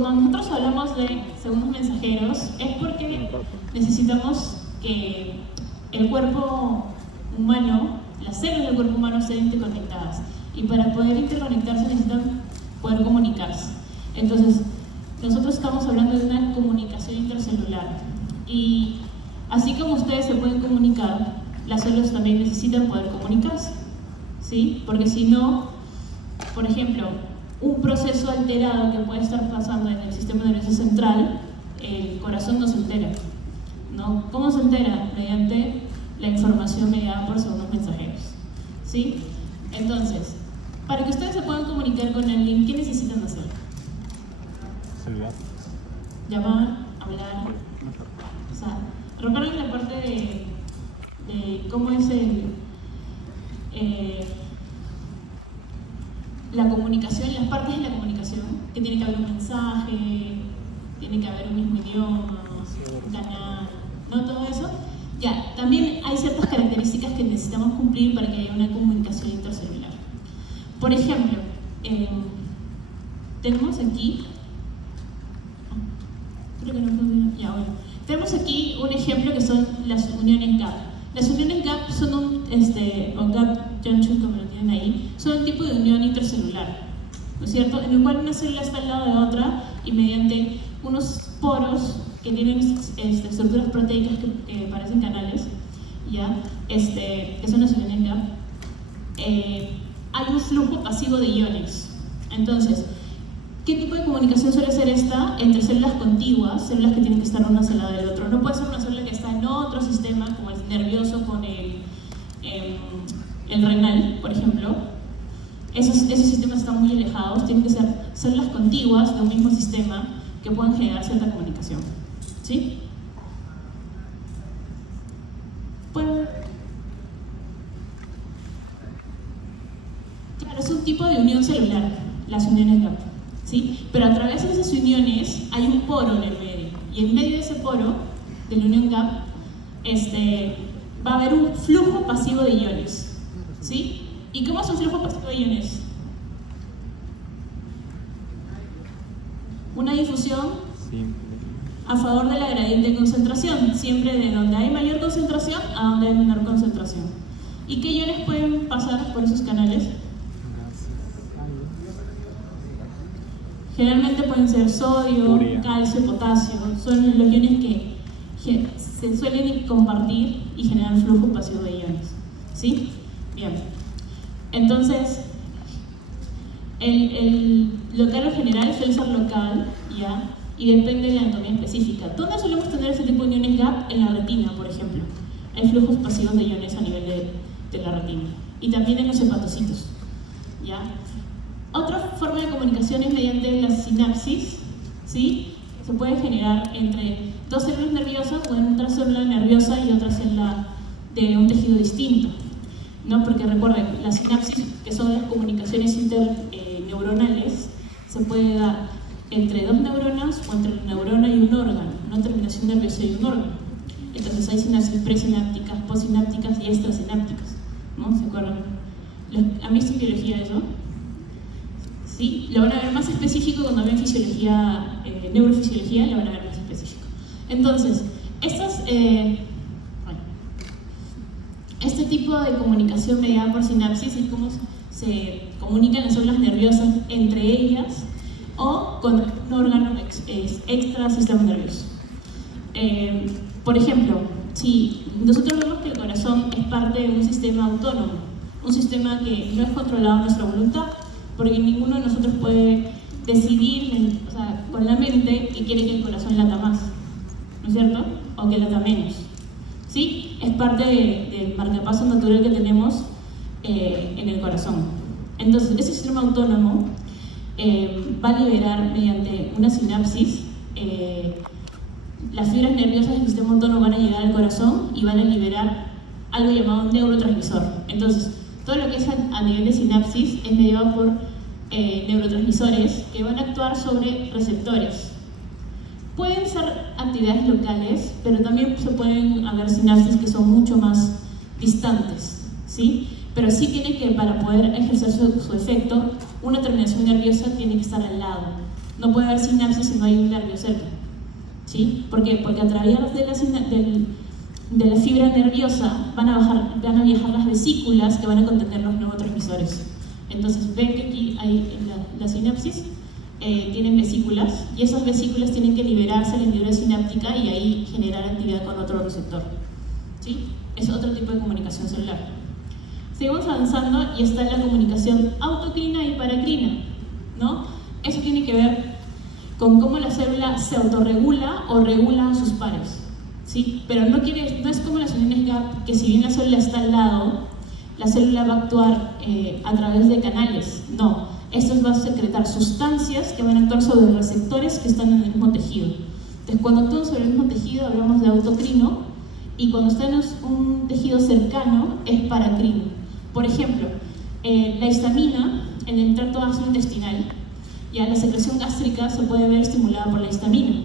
cuando nosotros hablamos de segundos mensajeros es porque necesitamos que el cuerpo humano, las células del cuerpo humano estén interconectadas. Y para poder interconectarse necesitan poder comunicarse. Entonces, nosotros estamos hablando de una comunicación intercelular. Y así como ustedes se pueden comunicar, las células también necesitan poder comunicarse, ¿sí? Porque si no, por ejemplo, un proceso alterado que puede estar pasando en el sistema nervioso central, el corazón no se entera, ¿no? ¿Cómo se entera? Mediante la información mediada por segundos mensajeros, ¿sí? Entonces, para que ustedes se puedan comunicar con alguien, ¿qué necesitan hacer? Saludar. Llamar, hablar. O sea, recuerden la parte de cómo es la comunicación, las partes de la comunicación, que tiene que haber un mensaje, tiene que haber un mismo idioma, un canal, ¿no? Todo eso. Ya, también hay ciertas características que necesitamos cumplir para que haya una comunicación intercelular. Por ejemplo, tenemos aquí, creo que no funciona, ya bueno, tenemos aquí un ejemplo que son las uniones gap. Las uniones gap son o gap junction como lo tienen ahí, son un tipo de unión intercelular, ¿no es cierto? En el cual una célula está al lado de otra y mediante unos poros que tienen estructuras proteicas que parecen canales, ¿ya? Que son las uniones gap, hay un flujo pasivo de iones. Entonces, ¿qué tipo de comunicación suele ser esta? Entre células contiguas, células que tienen que estar unas al lado del otro. No puede ser una célula que está en otro sistema, como el nervioso con el renal, por ejemplo. Esos sistemas están muy alejados, tienen que ser células contiguas de un mismo sistema que puedan generar cierta comunicación. ¿Sí? Claro, es un tipo de unión celular, las uniones gap, ¿sí? Pero a través de esas uniones hay un poro en el medio, y en medio de ese poro, de la unión gap, va a haber un flujo pasivo de iones, ¿sí? ¿Y cómo es un flujo pasivo de iones? Una difusión a favor de la gradiente de concentración, siempre de donde hay mayor concentración a donde hay menor concentración. ¿Y qué iones pueden pasar por esos canales? Generalmente pueden ser sodio, calcio, potasio, son los iones que se suelen compartir y generar flujo pasivo de iones, ¿sí? Bien, entonces el local o general suele ser local, ¿ya? Y depende de la anatomía específica. ¿Dónde solemos tener ese tipo de uniones gap? En la retina, por ejemplo. Hay flujos pasivos de iones a nivel de la retina. Y también en los hepatocitos, ¿ya? Otra forma de comunicación es mediante la sinapsis, ¿sí? Se puede generar entre dos células nerviosas o en otra célula nerviosa y otra célula de un tejido distinto, ¿no? Porque recuerden, la sinapsis, que son las comunicaciones interneuronales, se puede dar entre dos neuronas o entre una neurona y un órgano, una terminación nerviosa y un órgano. Entonces hay sinapsis presinápticas, postsinápticas y extrasinápticas, ¿no? ¿Se acuerdan? ¿Han visto en biología eso? Sí, lo van a ver más específico cuando ven fisiología, neurofisiología, lo van a ver más específico. Entonces, este tipo de comunicación mediada por sinapsis es cómo se comunican las células nerviosas entre ellas o con un órgano extra sistema nervioso. Por ejemplo, si nosotros vemos que el corazón es parte de un sistema autónomo, un sistema que no es controlado a nuestra voluntad, porque ninguno de nosotros puede decidir, o sea, con la mente que quiere que el corazón lata más, ¿no es cierto? O que lata menos, ¿sí? Es parte del marcapaso natural que tenemos en el corazón. Entonces, ese sistema autónomo va a liberar mediante una sinapsis, las fibras nerviosas del sistema autónomo van a llegar al corazón y van a liberar algo llamado neurotransmisor. Entonces, todo lo que es a nivel de sinapsis es mediado por neurotransmisores que van a actuar sobre receptores. Pueden ser actividades locales, pero también se pueden haber sinapsis que son mucho más distantes, ¿sí? Pero sí tiene que, para poder ejercer su efecto, una terminación nerviosa tiene que estar al lado, No puede haber sinapsis si no hay un nervio cerca. ¿Sí? ¿Por qué? Porque a través de la fibra nerviosa van a viajar las vesículas que van a contener los neurotransmisores. Entonces, ven que aquí hay la sinapsis, tienen vesículas, y esas vesículas tienen que liberarse a la hendidura sináptica y ahí generar actividad con otro receptor. ¿Sí? Es otro tipo de comunicación celular. Seguimos avanzando y está la comunicación autocrina y paracrina, ¿no? Eso tiene que ver con cómo la célula se autorregula o regula a sus pares, ¿sí? Pero no es como las uniones GAP, que si bien la célula está al lado, la célula va a actuar a través de canales. No, estos van a secretar sustancias que van a actuar sobre receptores que están en el mismo tejido. Entonces, cuando actúan sobre el mismo tejido hablamos de autocrino, y cuando está en un tejido cercano es paracrino. Por ejemplo, la histamina en el tracto gastrointestinal, ya la secreción gástrica se puede ver estimulada por la histamina.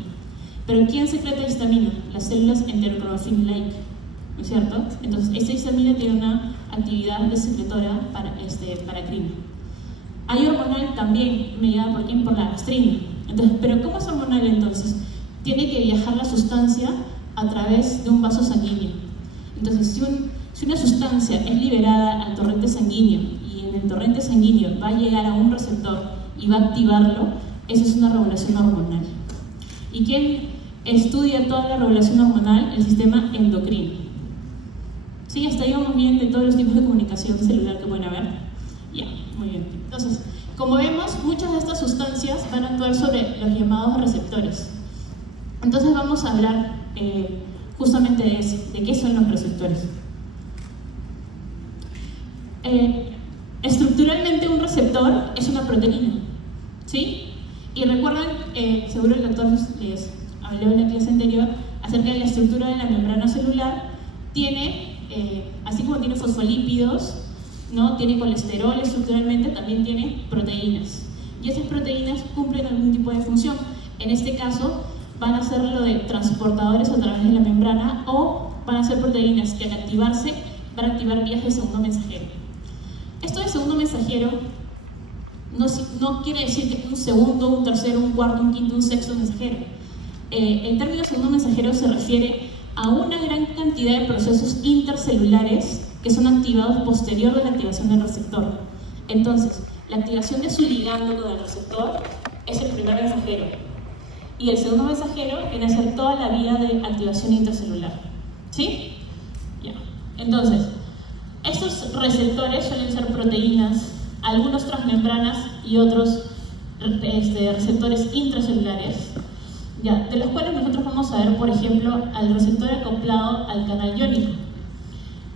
Pero ¿quién secreta histamina? Las células enteroclorofil-like, ¿no es cierto? Entonces, esta histamina tiene una actividad de secretora paracrina. Hay hormonal también, mediada por quién, por la gastrina. Entonces, ¿pero cómo es hormonal entonces? Tiene que viajar la sustancia a través de un vaso sanguíneo. Entonces, si una sustancia es liberada al torrente sanguíneo y en el torrente sanguíneo va a llegar a un receptor y va a activarlo, eso es una regulación hormonal. ¿Y quién estudia toda la regulación hormonal? El sistema endocrino. ¿Sí? Hasta ahí vamos bien de todos los tipos de comunicación celular que pueden haber. Ya, muy bien. Entonces, como vemos, muchas de estas sustancias van a actuar sobre los llamados receptores. Entonces vamos a hablar justamente de eso, de qué son los receptores. Estructuralmente un receptor es una proteína, ¿sí? Y recuerdan, seguro el doctor les habló en la clase anterior acerca de la estructura de la membrana celular. Tiene, así como tiene fosfolípidos, ¿no? Tiene colesterol estructuralmente, también tiene proteínas. Y esas proteínas cumplen algún tipo de función. En este caso, van a ser lo de transportadores a través de la membrana, o van a ser proteínas que al activarse van a activar vías de segundo mensajero. Esto de segundo mensajero no quiere decir que un segundo, un tercero, un cuarto, un quinto, un sexto mensajero. El término segundo mensajero se refiere a una gran cantidad de procesos intercelulares que son activados posterior de la activación del receptor. Entonces, la activación de su ligando con el receptor es el primer mensajero. Y el segundo mensajero viene a ser toda la vía de activación intercelular. ¿Sí? Ya. Entonces, estos receptores suelen ser proteínas, algunos transmembranas y otros receptores intracelulares, ya, de los cuales nosotros vamos a ver, por ejemplo, al receptor acoplado al canal iónico.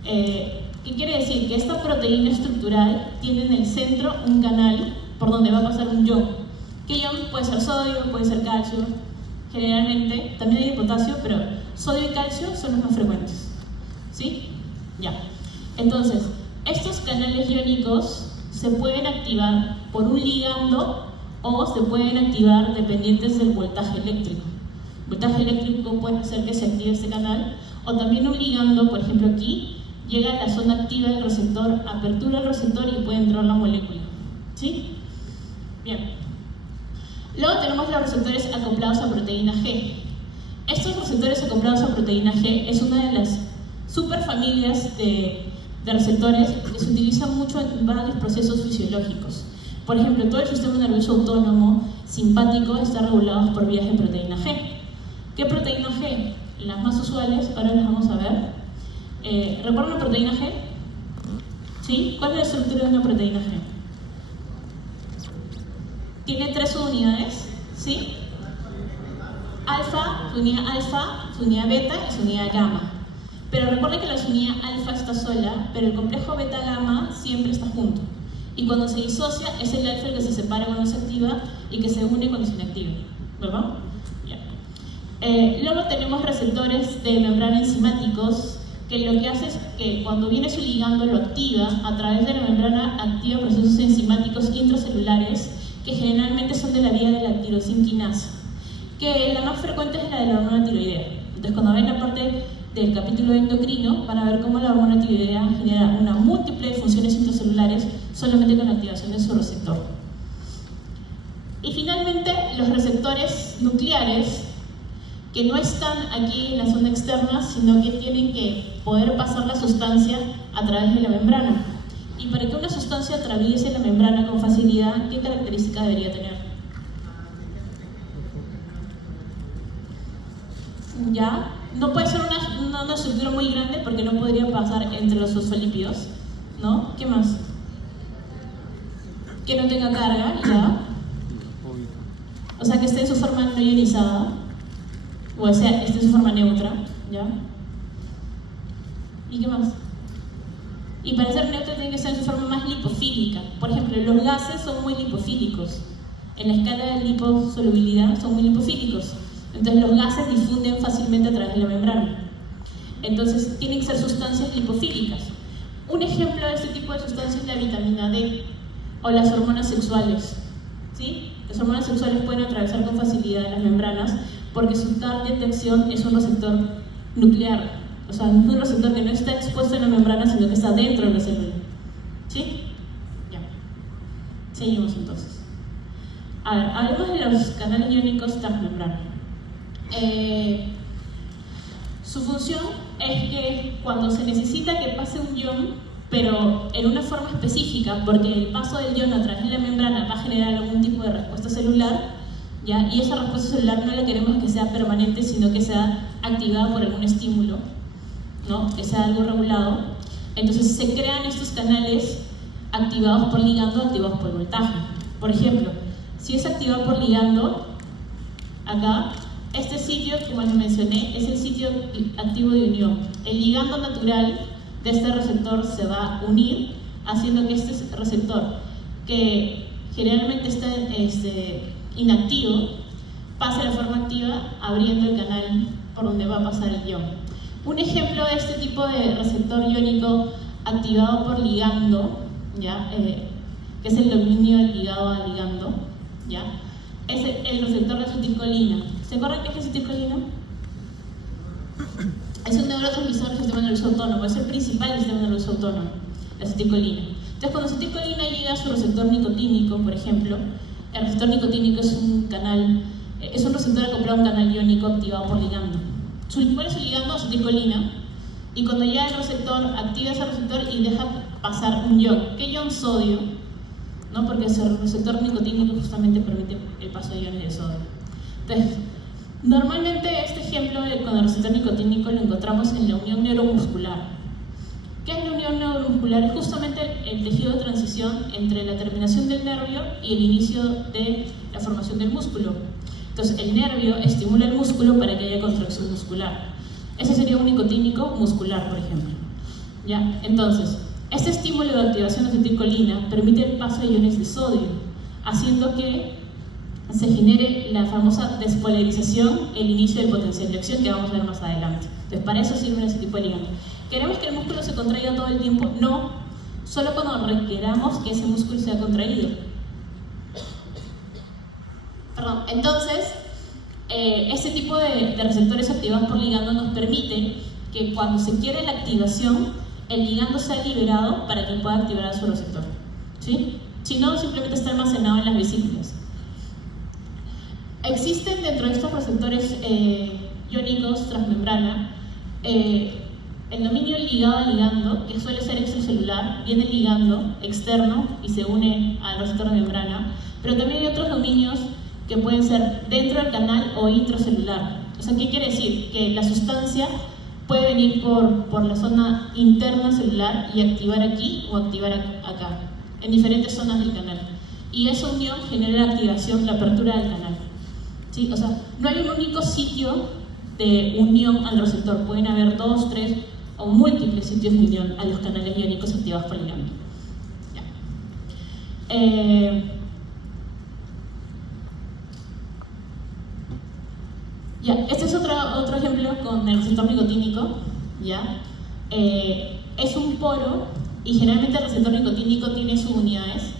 ¿Qué quiere decir? Que esta proteína estructural tiene en el centro un canal por donde va a pasar un ion. ¿Qué ion? Puede ser sodio, puede ser calcio, generalmente, también hay de potasio, pero sodio y calcio son los más frecuentes. ¿Sí? Ya. Entonces, estos canales iónicos se pueden activar por un ligando o se pueden activar dependientes del voltaje eléctrico. El voltaje eléctrico puede hacer que se active este canal, o también un ligando, por ejemplo aquí, llega a la zona activa del receptor, apertura el receptor y puede entrar la molécula. ¿Sí? Bien. Luego tenemos los receptores acoplados a proteína G. Estos receptores acoplados a proteína G es una de las superfamilias de receptores que se utilizan mucho en varios procesos fisiológicos. Por ejemplo, todo el sistema nervioso autónomo simpático está regulado por vías de proteína G. ¿Qué proteína G? Las más usuales, ahora las vamos a ver. ¿Recuerdan la proteína G? ¿Sí? ¿Cuál es la estructura de una proteína G? Tiene 3 subunidades, ¿sí? Alfa, su unidad alfa, su unidad beta y su unidad gamma. Pero recuerden que la unidad alfa está sola, pero el complejo beta-gamma siempre está junto. Y cuando se disocia, es el alfa el que se separa cuando se activa y que se une cuando se inactiva. ¿Verdad? Yeah. Luego tenemos receptores de membrana enzimáticos, que lo que hace es que cuando viene su ligando lo activa, a través de la membrana activa procesos enzimáticos intracelulares que generalmente son de la vía de la tirosinquinasa, que la más frecuente es la de la hormona tiroidea. Entonces, cuando ven la parte del capítulo de endocrino, van a ver cómo la hormona tiroidea genera una múltiple de funciones intracelulares solamente con la activación de su receptor. Y finalmente, los receptores nucleares que no están aquí en la zona externa, sino que tienen que poder pasar la sustancia a través de la membrana. Y para que una sustancia atraviese la membrana con facilidad, ¿qué característica debería tener? ¿Ya? No puede ser una estructura muy grande porque no podría pasar entre los fosfolípidos, ¿no? ¿Qué más? Que no tenga carga, ¿ya? O sea, que esté en su forma no ionizada, o sea, esté en su forma neutra, ¿ya? ¿Y qué más? Y para ser neutro tiene que estar en su forma más lipofílica. Por ejemplo, los gases son muy lipofílicos. En la escala de liposolubilidad son muy lipofílicos. Entonces los gases difunden fácilmente a través de la membrana. Entonces tienen que ser sustancias lipofílicas. Un ejemplo de este tipo de sustancias es la vitamina D o las hormonas sexuales, ¿sí? Las hormonas sexuales pueden atravesar con facilidad las membranas porque su target de acción es un receptor nuclear. O sea, es un receptor que no está expuesto en la membrana, sino que está dentro de la célula. ¿Sí? Ya. Seguimos entonces. A ver, hablemos de los canales iónicos transmembrana. Su función es que cuando se necesita que pase un ion, pero en una forma específica, porque el paso del ion a través de la membrana va a generar algún tipo de respuesta celular, ¿ya? Y esa respuesta celular no la queremos que sea permanente, sino que sea activada por algún estímulo, ¿no? Que sea algo regulado. Entonces se crean estos canales activados por ligando, activados por voltaje. Por ejemplo, si es activado por ligando, acá, este sitio, como les mencioné, es el sitio activo de unión. El ligando natural de este receptor se va a unir, haciendo que este receptor, que generalmente está inactivo, pase a la forma activa, abriendo el canal por donde va a pasar el ion. Un ejemplo de este tipo de receptor iónico activado por ligando, ¿ya? Que es el dominio del ligado a ligando, ¿ya? Es el receptor de acetilcolina. ¿Se acuerdan qué es la acetilcolina? Es un neurotransmisor del sistema nervioso autónomo, es el principal del sistema nervioso autónomo, la acetilcolina. Entonces, cuando la acetilcolina llega a su receptor nicotínico, por ejemplo, el receptor nicotínico es un receptor acoplado a un canal iónico activado por ligando. ¿Cuál es su ligando? Acetilcolina. Y cuando llega el receptor, activa ese receptor y deja pasar un ion. ¿Qué ion? Sodio, ¿no? Porque ese receptor nicotínico justamente permite el paso de iones de sodio. Entonces, normalmente este ejemplo con el receptor nicotínico lo encontramos en la unión neuromuscular. ¿Qué es la unión neuromuscular? Es justamente el tejido de transición entre la terminación del nervio y el inicio de la formación del músculo. Entonces, el nervio estimula el músculo para que haya contracción muscular. Ese sería un nicotínico muscular, por ejemplo. ¿Ya? Entonces, este estímulo de activación de acetilcolina permite el paso de iones de sodio, haciendo que se genere la famosa despolarización, el inicio del potencial de acción que vamos a ver más adelante. Entonces, para eso sirve ese tipo de ligando. ¿Queremos que el músculo se contraiga todo el tiempo? No, solo cuando requeramos que ese músculo sea contraído. Perdón. Entonces, este tipo de receptores activados por ligando nos permite que cuando se quiere la activación, el ligando sea liberado para que pueda activar a su receptor, ¿sí? Si no, simplemente está almacenado en las vesículas. Existen dentro de estos receptores iónicos transmembrana el dominio ligado a ligando, que suele ser extracelular, viene el ligando externo y se une al receptor de membrana, pero también hay otros dominios que pueden ser dentro del canal o intracelular. O sea, ¿qué quiere decir? Que la sustancia puede venir por la zona interna celular y activar aquí o activar acá, en diferentes zonas del canal. Y esa unión genera la activación, la apertura del canal. ¿Sí? O sea, no hay un único sitio de unión al receptor, pueden haber 2, 3 o múltiples sitios de unión a los canales iónicos activados por ligando. Este es otro ejemplo con el receptor nicotínico. Es un polo y generalmente el receptor nicotínico tiene sus unidades.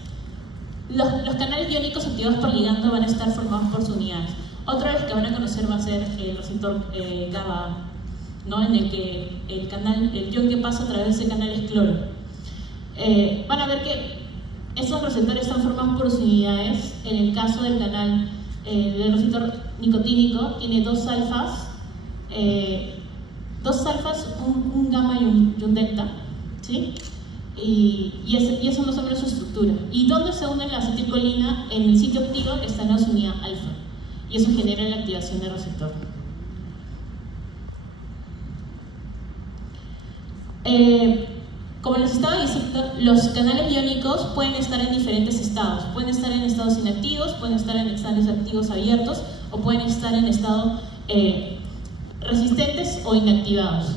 Los canales iónicos activados por ligando van a estar formados por sus unidades. Otra vez que van a conocer va a ser el receptor GABA, ¿no? En el que el ion que pasa a través de ese canal es cloro. Van a ver que esos receptores están formados por sus unidades. En el caso del canal del receptor nicotínico tiene dos alfas, un gamma y un delta, ¿sí? Y eso más o menos su estructura. ¿Y dónde se une la acetilcolina? En el sitio activo que está en la subunidad alfa, y eso genera la activación del receptor. Como les estaba diciendo, los canales iónicos pueden estar en diferentes estados. Pueden estar en estados inactivos, pueden estar en estados activos abiertos, o pueden estar en estado resistentes o inactivados.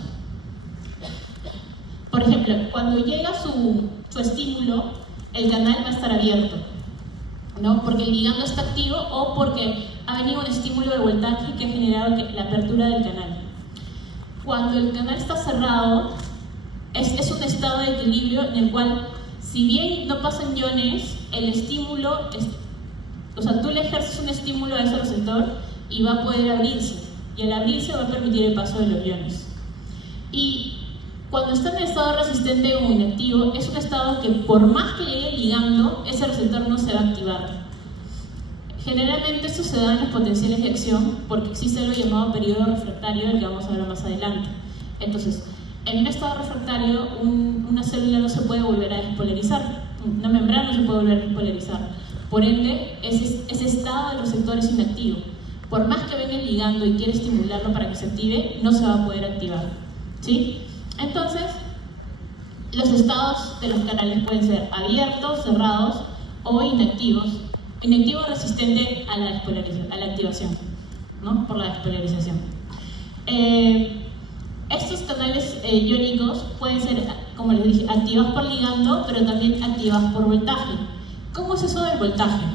Por ejemplo, cuando llega su estímulo, el canal va a estar abierto, ¿no? Porque el ligando está activo o porque ha venido un estímulo de voltaje que ha generado la apertura del canal. Cuando el canal está cerrado, es un estado de equilibrio en el cual, si bien no pasan iones, el estímulo, o sea, tú le ejerces un estímulo a ese receptor y va a poder abrirse, y al abrirse va a permitir el paso de los iones. Y cuando está en estado resistente o inactivo, es un estado que por más que llegue ligando, ese receptor no se va a activar. Generalmente esto se da en los potenciales de acción porque existe algo llamado periodo refractario, del que vamos a ver más adelante. Entonces, en un estado refractario, una célula no se puede volver a despolarizar, una membrana no se puede volver a despolarizar. Por ende, ese estado del receptor es inactivo. Por más que venga el ligando y quiera estimularlo para que se active, no se va a poder activar, ¿sí? Entonces, los estados de los canales pueden ser abiertos, cerrados o inactivos. Inactivo resistente a la despolarización, a la activación, ¿no? Por la despolarización. Estos canales iónicos pueden ser, como les dije, activados por ligando, pero también activados por voltaje. ¿Cómo es eso del voltaje?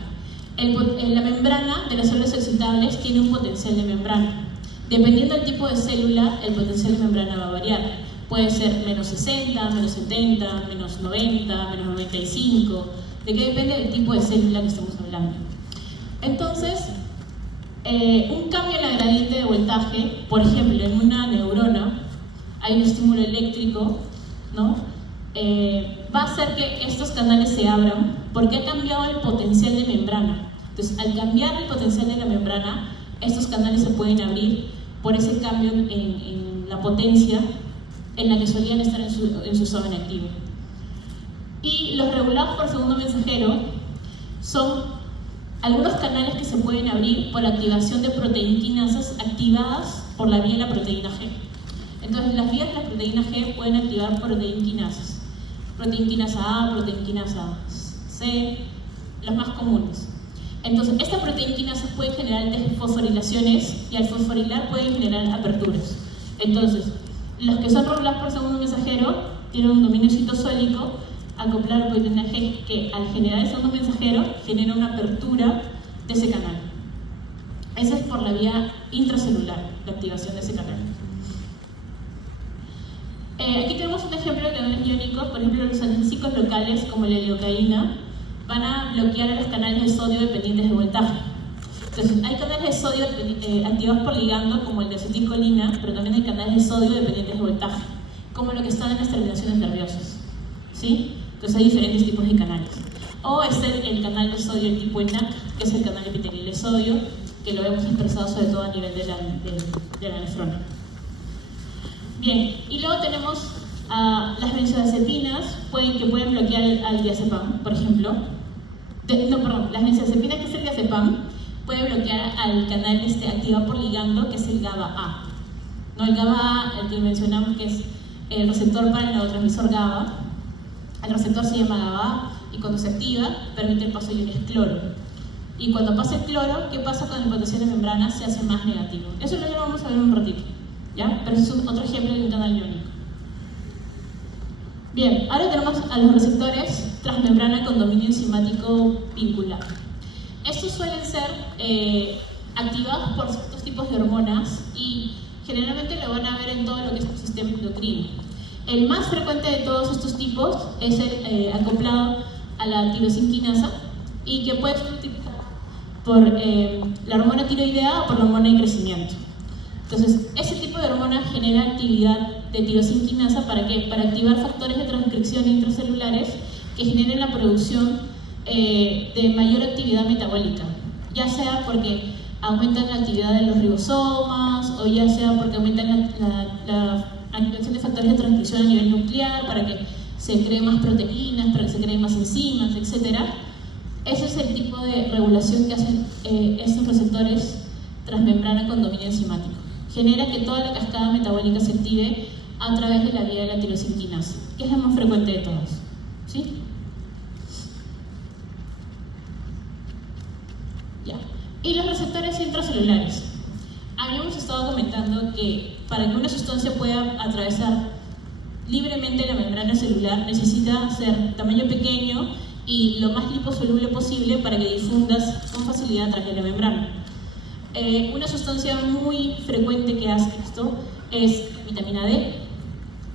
La membrana de las células excitables tiene un potencial de membrana. Dependiendo del tipo de célula, el potencial de membrana va a variar. Puede ser menos 60, menos 70, menos 90, menos 95, de qué depende del tipo de célula que estamos hablando. Entonces, un cambio en la gradiente de voltaje, por ejemplo, en una neurona, hay un estímulo eléctrico, ¿no? Va a hacer que estos canales se abran porque ha cambiado el potencial de membrana. Entonces, al cambiar el potencial de la membrana, estos canales se pueden abrir por ese cambio en la potencia en la que solían estar en su estado inactivo. Y los regulados por segundo mensajero son algunos canales que se pueden abrir por activación de proteinquinasas activadas por la vía de la proteína G. Entonces, las vías de la proteína G pueden activar proteinquinasas. Proteinquinasa A, proteinquinasa C, los más comunes. Entonces, estas proteinquinasas pueden generar desfosforilaciones y al fosforilar pueden generar aperturas. Entonces, los que son regulados por segundo mensajero tienen un dominio citosólico acoplado a la proteína G que al generar el segundo mensajero genera una apertura de ese canal. Esa es por la vía intracelular, la activación de ese canal. Aquí tenemos un ejemplo de canales iónicos. Por ejemplo, los analgésicos locales como la lidocaína van a bloquear a los canales de sodio dependientes de voltaje. Entonces, hay canales de sodio activados por ligando como el de acetilcolina, pero también hay canales de sodio dependientes de voltaje, como lo que están en las terminaciones nerviosas, ¿sí? Entonces hay diferentes tipos de canales. O es el canal de sodio del tipo ENaC, que es el canal epitelial de sodio, que lo vemos expresado sobre todo a nivel de la nefrona. Bien, y luego tenemos las benzodiazepinas, que pueden bloquear al diazepam, por ejemplo. Las benzodiazepinas, que es el diazepam, puede bloquear al canal activado por ligando, que es el GABA-A. ¿No? El GABA-A, el que mencionamos, que es el receptor para el neurotransmisor GABA. El receptor se llama GABA-A y cuando se activa permite el paso de iones cloro. Y cuando pasa el cloro, ¿qué pasa con el potencial de membrana? Se hace más negativo. Eso lo vamos a ver en un ratito, ¿ya? Pero eso es otro ejemplo de un canal iónico. Bien, ahora tenemos a los receptores transmembrana con dominio enzimático vincular. Estos suelen ser activados por ciertos tipos de hormonas y generalmente lo van a ver en todo lo que es el sistema endocrino. El más frecuente de todos estos tipos es el acoplado a la tirosinquinasa y que puede ser utilizado por la hormona tiroidea o por la hormona de crecimiento. Entonces, ese tipo de hormona genera actividad de tirosinquinasa ¿para qué? Para activar factores de transcripción intracelulares que generen la producción de mayor actividad metabólica ya sea porque aumentan la actividad de los ribosomas, o ya sea porque aumentan la activación de factores de transcripción a nivel nuclear para que se creen más proteínas, para que se creen más enzimas, etc. Ese es el tipo de regulación que hacen estos receptores transmembrana con dominio enzimático. Genera que toda la cascada metabólica se active a través de la vía de la tirosinquinasa, que es la más frecuente de todas. ¿Sí? Ya. Y los receptores intracelulares. Habíamos estado comentando que para que una sustancia pueda atravesar libremente la membrana celular necesita ser tamaño pequeño y lo más liposoluble posible para que difundas con facilidad a través de la membrana. Una sustancia muy frecuente que hace esto es vitamina D.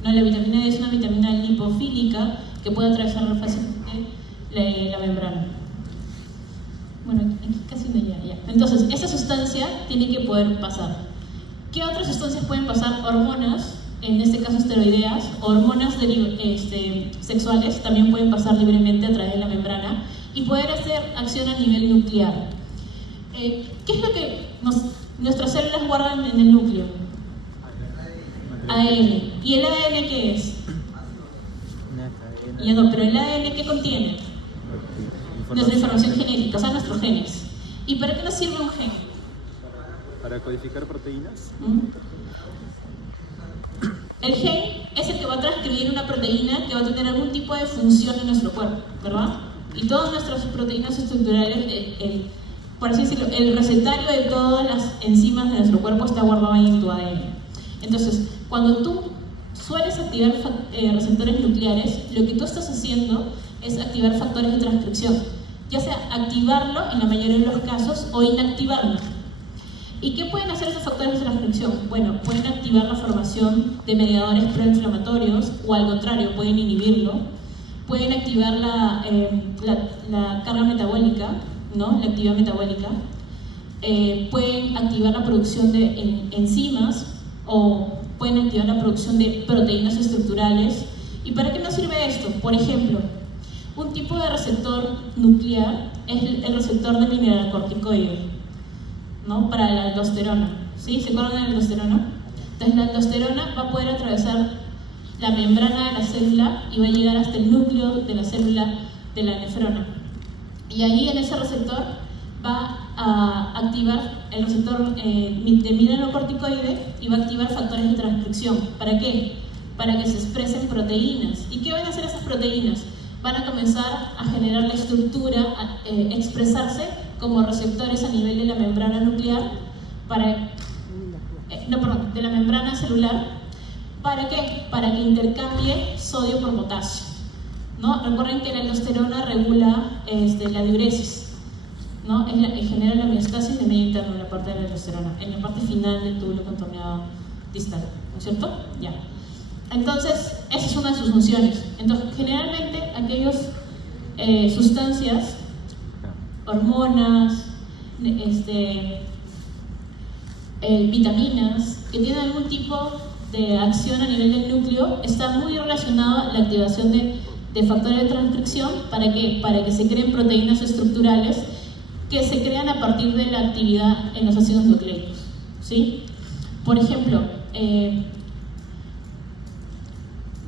No, la vitamina D es una vitamina lipofílica que puede atravesar fácilmente la membrana. Bueno, aquí casi no llega ya. Entonces, esa sustancia tiene que poder pasar. ¿Qué otras sustancias pueden pasar? Hormonas, en este caso esteroideas, hormonas sexuales también pueden pasar libremente a través de la membrana y poder hacer acción a nivel nuclear. ¿Qué es lo que nuestras células guardan en el núcleo? ADN. ¿Y el ADN qué es? Ya no, pero el ADN ¿qué contiene? Nuestra información genética, o sea, nuestros genes. ¿Y para qué nos sirve un gen? ¿Para codificar proteínas? El gen es el que va a transcribir una proteína que va a tener algún tipo de función en nuestro cuerpo, ¿verdad? Y todas nuestras proteínas estructurales, por así decirlo, el recetario de todas las enzimas de nuestro cuerpo está guardado ahí en tu ADN. Entonces, cuando tú sueles activar receptores nucleares, lo que tú estás haciendo es activar factores de transcripción, ya sea activarlo en la mayoría de los casos o inactivarlo. ¿Y qué pueden hacer esos factores de transcripción? Bueno, pueden activar la formación de mediadores proinflamatorios o al contrario, pueden inhibirlo. Pueden activar la carga metabólica, ¿no? La actividad metabólica. Pueden activar la producción de enzimas o pueden activar la producción de proteínas estructurales. ¿Y para qué nos sirve esto? Por ejemplo, un tipo de receptor nuclear es el receptor de mineralocorticoide, ¿no? Para la aldosterona. ¿Sí? ¿Se acuerdan de la aldosterona? Entonces la aldosterona va a poder atravesar la membrana de la célula y va a llegar hasta el núcleo de la célula de la nefrona. Y ahí en ese receptor va a activar el receptor de mineralocorticoide y va a activar factores de transcripción. ¿Para qué? Para que se expresen proteínas. ¿Y qué van a hacer esas proteínas? Van a comenzar a generar la estructura, a expresarse como receptores a nivel de la membrana nuclear, de la membrana celular. ¿Para qué? Para que intercambie sodio por potasio, ¿no? Recuerden que la aldosterona regula la diuresis, ¿no? Genera la homeostasis de medio interno en la parte de la aldosterona, en la parte final del túbulo contorneado distal, ¿no es cierto? Ya. Entonces, esa es una de sus funciones. Entonces, generalmente, aquellas sustancias, hormonas, vitaminas, que tienen algún tipo de acción a nivel del núcleo, está muy relacionado a la activación de factores de transcripción. ¿Para qué? Para que se creen proteínas estructurales que se crean a partir de la actividad en los ácidos nucleicos, ¿sí? Por ejemplo,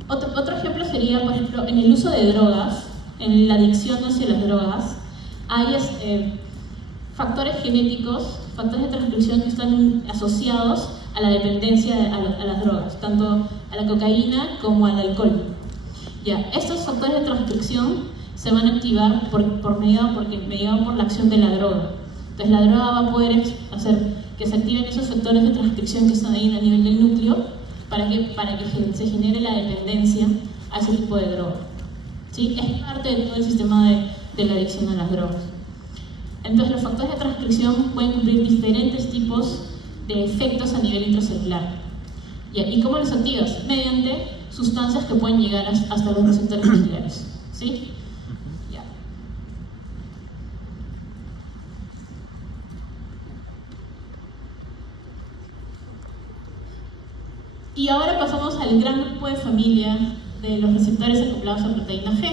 otro ejemplo sería, por ejemplo, en el uso de drogas, en la adicción hacia las drogas, hay factores genéticos, factores de transcripción que están asociados a la dependencia a las drogas, tanto a la cocaína como al alcohol. Ya, estos factores de transcripción se van a activar mediado por la acción de la droga. Entonces la droga va a poder hacer que se activen esos factores de transcripción que están ahí a nivel del núcleo para que se genere la dependencia a ese tipo de droga. ¿Sí? Es parte de todo el sistema de la adicción a las drogas. Entonces los factores de transcripción pueden cumplir diferentes tipos de efectos a nivel intracelular. ¿Ya? ¿Y cómo los activas? Mediante sustancias que pueden llegar hasta los receptores nucleares. ¿Sí? Ya. Y ahora pasamos al gran grupo de familia de los receptores acoplados a proteína G,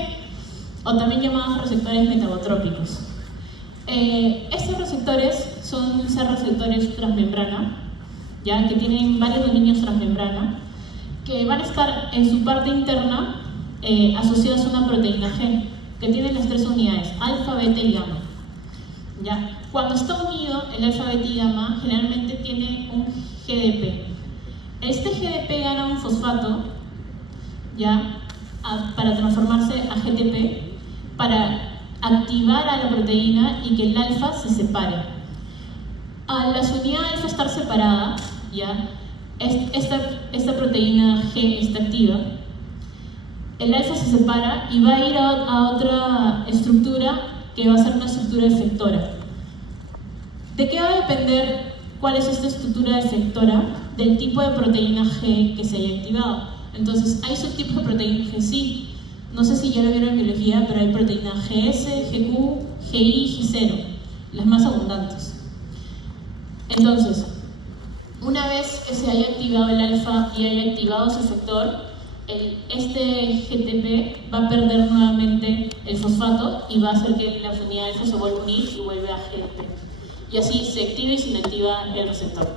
o también llamados receptores metabotrópicos. Estos receptores son receptores transmembrana, ¿ya? Que tienen varios dominios transmembrana, que van a estar en su parte interna asociados a una proteína G, que tiene las tres unidades, alfa, beta y gamma. ¿Ya? Cuando está unido el alfa, beta y gamma, generalmente tiene un GDP. Este GDP gana un fosfato, ¿ya? Para transformarse a GTP, para activar a la proteína y que el alfa se separe. Al la unidad alfa estar separada, ¿ya? Esta proteína G está activa, el alfa se separa y va a ir a otra estructura que va a ser una estructura efectora. ¿De qué va a depender cuál es esta estructura efectora? Del tipo de proteína G que se haya activado. Entonces, hay subtipos de proteína G, sí. No sé si ya lo vieron en biología, pero hay proteína GS, GQ, GI y G0, las más abundantes. Entonces, una vez que se haya activado el alfa y haya activado su efector, este GTP va a perder nuevamente el fosfato y va a hacer que la unidad alfa se vuelva a unir y vuelve a GTP. Y así se activa y se inactiva el receptor.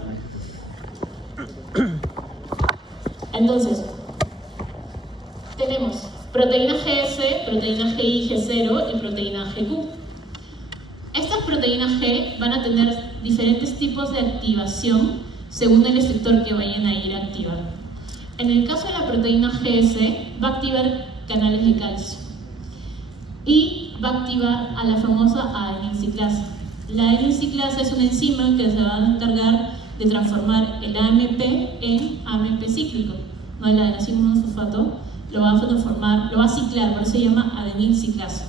Entonces, tenemos proteína GS, proteína GI, G0 y proteína GQ. Estas proteínas G van a tener diferentes tipos de activación según el efector que vayan a ir a activar. En el caso de la proteína GS, va a activar canales de calcio y va a activar a la famosa adenina ciclasa. La adenina ciclasa es una enzima que se va a encargar de transformar el AMP en AMP cíclico, no el adenosín monofosfato, lo va a transformar, lo va a ciclar, por eso se llama adenina ciclasa.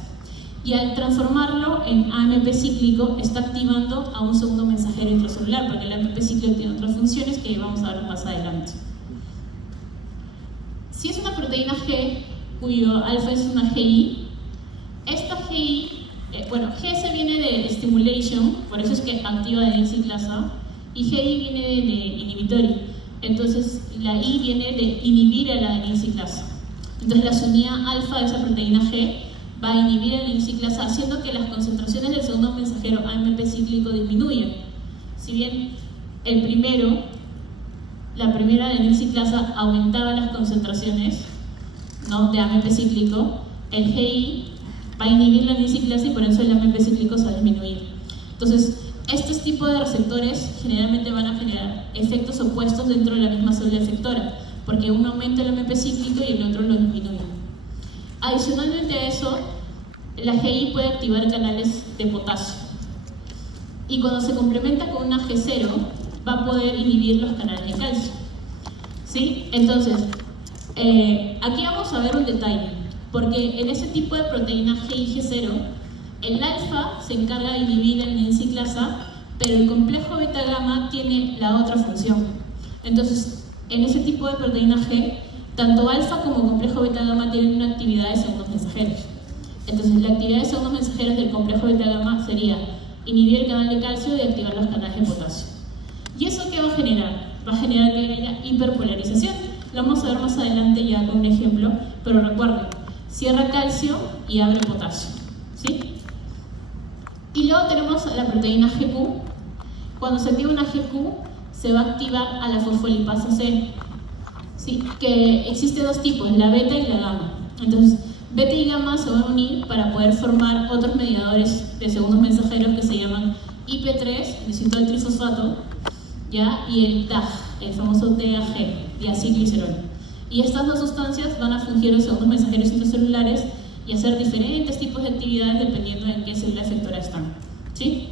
Y al transformarlo en AMP cíclico, está activando a un segundo mensajero intracelular, porque el AMP cíclico tiene otras funciones que vamos a ver más adelante. Si es una proteína G, cuyo alfa es una GI, esta GI, GS viene de stimulation, por eso es que activa adenina ciclasa, y GI viene de inhibitory. Entonces, la I viene de inhibir a la adenina ciclasa. Entonces, la unidad alfa de esa proteína G va a inhibir a la adenina ciclasa, haciendo que las concentraciones del segundo mensajero AMP cíclico disminuyan. Si bien la primera adenina ciclasa aumentaba las concentraciones, ¿no?, de AMP cíclico, el GI va a inhibir la adenina ciclasa y por eso el AMP cíclico se va a disminuir. Entonces, estos tipos de receptores generalmente van a generar efectos opuestos dentro de la misma célula efectora, porque uno aumenta el AMP cíclico y el otro lo disminuye. Adicionalmente a eso, la GI puede activar canales de potasio. Y cuando se complementa con una G0, va a poder inhibir los canales de calcio. ¿Sí? Entonces, aquí vamos a ver un detalle, porque en ese tipo de proteína GI G0, el alfa se encarga de inhibir la adenina ciclasa, pero el complejo beta-gamma tiene la otra función. Entonces, en ese tipo de proteína G, tanto alfa como complejo beta-gamma tienen una actividad de segundos mensajeros. Entonces, la actividad de segundos mensajeros del complejo beta-gamma sería inhibir el canal de calcio y activar los canales de potasio. ¿Y eso qué va a generar? Va a generar que haya hiperpolarización. Lo vamos a ver más adelante ya con un ejemplo, pero recuerden, cierra calcio y abre potasio. ¿Sí? Y luego tenemos la proteína GQ. Cuando se activa una GQ, se va a activar a la fosfolipasa C. ¿Sí? Que existe dos tipos, la beta y la gamma. Entonces, beta y gamma se van a unir para poder formar otros mediadores de segundos mensajeros que se llaman IP3, inositol trifosfato, ¿ya? Y el TAG, el famoso TAG, diacilglicerol. Y estas dos sustancias van a fungir de segundos mensajeros intracelulares y hacer diferentes tipos de actividades dependiendo de en qué célula efectora están. ¿Sí?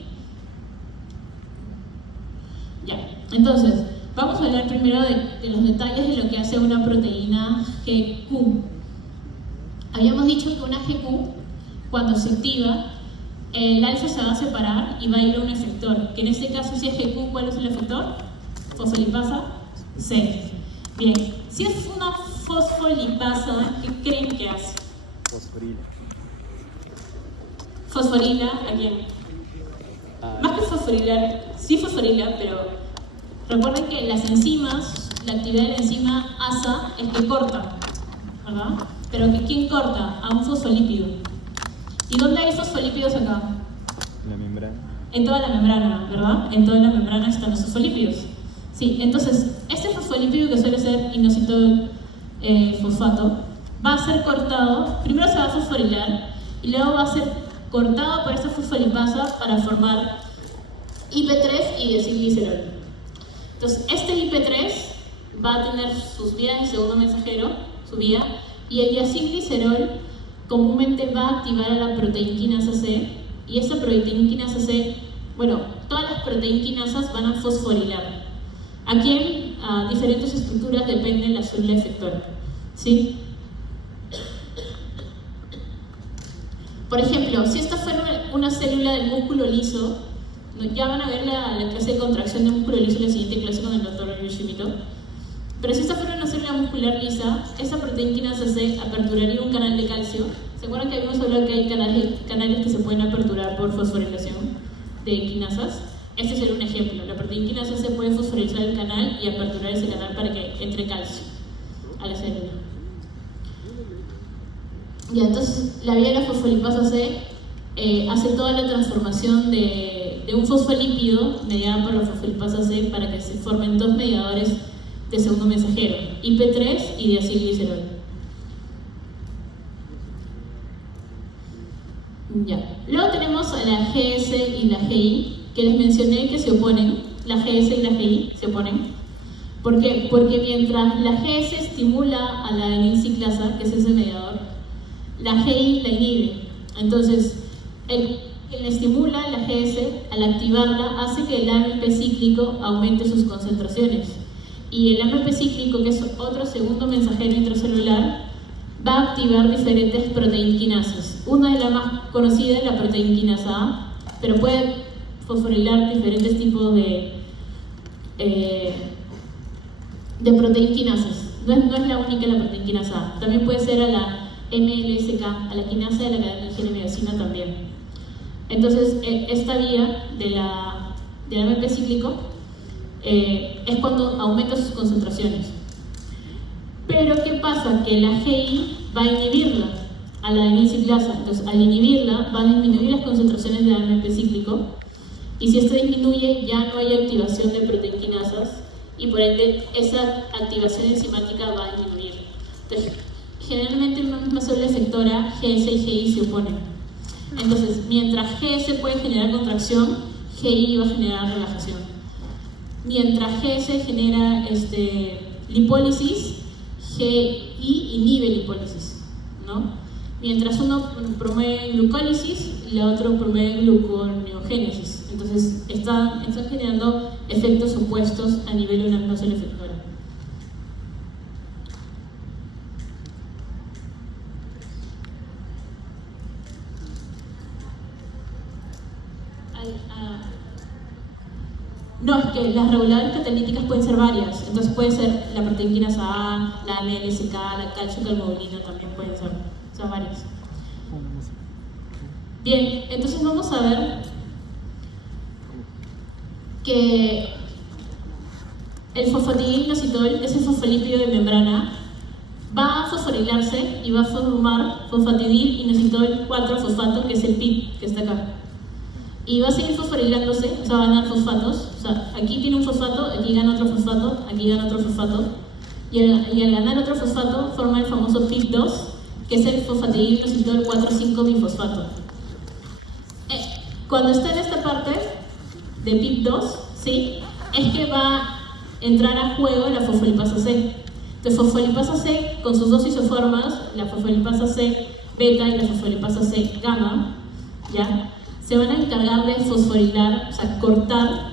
Ya, entonces, vamos a hablar primero de los detalles de lo que hace una proteína GQ. Habíamos dicho que una GQ, cuando se activa, el alfa se va a separar y va a ir a un efector, que en este caso, si es GQ, ¿cuál es el efector? Fosfolipasa C. Bien, si es una fosfolipasa, ¿qué creen que hace? Fosforila. Fosforila, ¿a quién? Más que fosforilar, sí fosforila, pero recuerden que las enzimas, la actividad de la enzima ASA es que corta, ¿verdad? Pero ¿quién corta? A un fosfolípido. ¿Y dónde hay fosfolípidos acá? La membrana. En toda la membrana, ¿verdad? En toda la membrana están los fosfolípidos. Sí, entonces, este fosfolípido que suele ser inositol fosfato va a ser cortado, primero se va a fosforilar y luego va a ser cortado por esta fosfolipasa para formar IP3 y diacilglicerol. Entonces, este IP3 va a tener sus vías de segundo mensajero, su vía, y el diacilglicerol comúnmente va a activar a la proteinquinasa C, y esa proteinquinasa C, bueno, todas las proteinquinasas van a fosforilar. Aquí en diferentes estructuras depende de la célula efectora, ¿sí? Por ejemplo, si esta fuera una célula del músculo liso, ya van a ver la clase de contracción de músculo liso en la siguiente clase con el doctor Yoshimoto. Pero si esta fuera una célula muscular lisa, esta proteinquinasa C aperturaría un canal de calcio. ¿Se acuerdan que habíamos hablado que hay canales que se pueden aperturar por fosforilación de quinasas? Este sería un ejemplo. La proteinquinasa C puede fosforilizar el canal y aperturar ese canal para que entre calcio a la célula. Ya, entonces la vía de la fosfolipasa C hace toda la transformación de un fosfolípido mediado por la fosfolipasa C para que se formen dos mediadores de segundo mensajero, IP3 y diacilglicerol. Ya. Luego tenemos a la GS y la GI, que les mencioné que se oponen. La GS y la GI se oponen. ¿Por qué? Porque mientras la GS estimula a la adenilciclasa, que es ese mediador, la GI la inhibe. Entonces, el estimula la GS, al activarla, hace que el AMP cíclico aumente sus concentraciones. Y el AMP cíclico, que es otro segundo mensajero intracelular, va a activar diferentes proteinquinasas. Una de las más conocidas es la proteinquinasa A, pero puede fosforilar diferentes tipos de proteinquinasas. No es la única la proteinquinasa A. También puede ser a la MLSK, a la quinasa de la cadena de gene-miosina también. Entonces, esta vía del AMP cíclico es cuando aumenta sus concentraciones. Pero ¿qué pasa? Que la GI va a inhibirla a la adenilciclasa. Entonces, al inhibirla, van a disminuir las concentraciones de AMP cíclico, y si esto disminuye, ya no hay activación de proteinquinasas, y por ende, esa activación enzimática va a disminuir. Entonces, generalmente en una misma célula efectora, GS y GI se oponen. Entonces, mientras GS puede generar contracción, GI va a generar relajación. Mientras GS genera lipólisis, GI inhibe lipólisis, ¿no? Mientras uno promueve glucólisis, la otra promueve gluconeogénesis. Entonces, están generando efectos opuestos a nivel de una misma célula efectora. No, es que las reguladoras catalíticas pueden ser varias. Entonces puede ser la proteinquinasa A, la MLSK, la calcio-calmodulina también pueden ser. Son varias. Bien, entonces vamos a ver que el fosfatidilinositol, ese fosfolípido de membrana, va a fosforilarse y va a formar fosfatidilinositol 4-fosfato, que es el PIP, que está acá. Y va a seguir fosforilándose, o sea, van a dar fosfatos. O sea, aquí tiene un fosfato, aquí gana otro fosfato, aquí gana otro fosfato. Y al ganar otro fosfato, forma el famoso PIP2, que es el fosfatidilinositol 4,5-bifosfato. Cuando está en esta parte de PIP2, ¿sí? Es que va a entrar a juego la fosfolipasa C. Entonces, fosfolipasa C, con sus dos isoformas, la fosfolipasa C beta y la fosfolipasa C gamma, ¿ya? Se van a encargar de fosforilar, o sea, cortar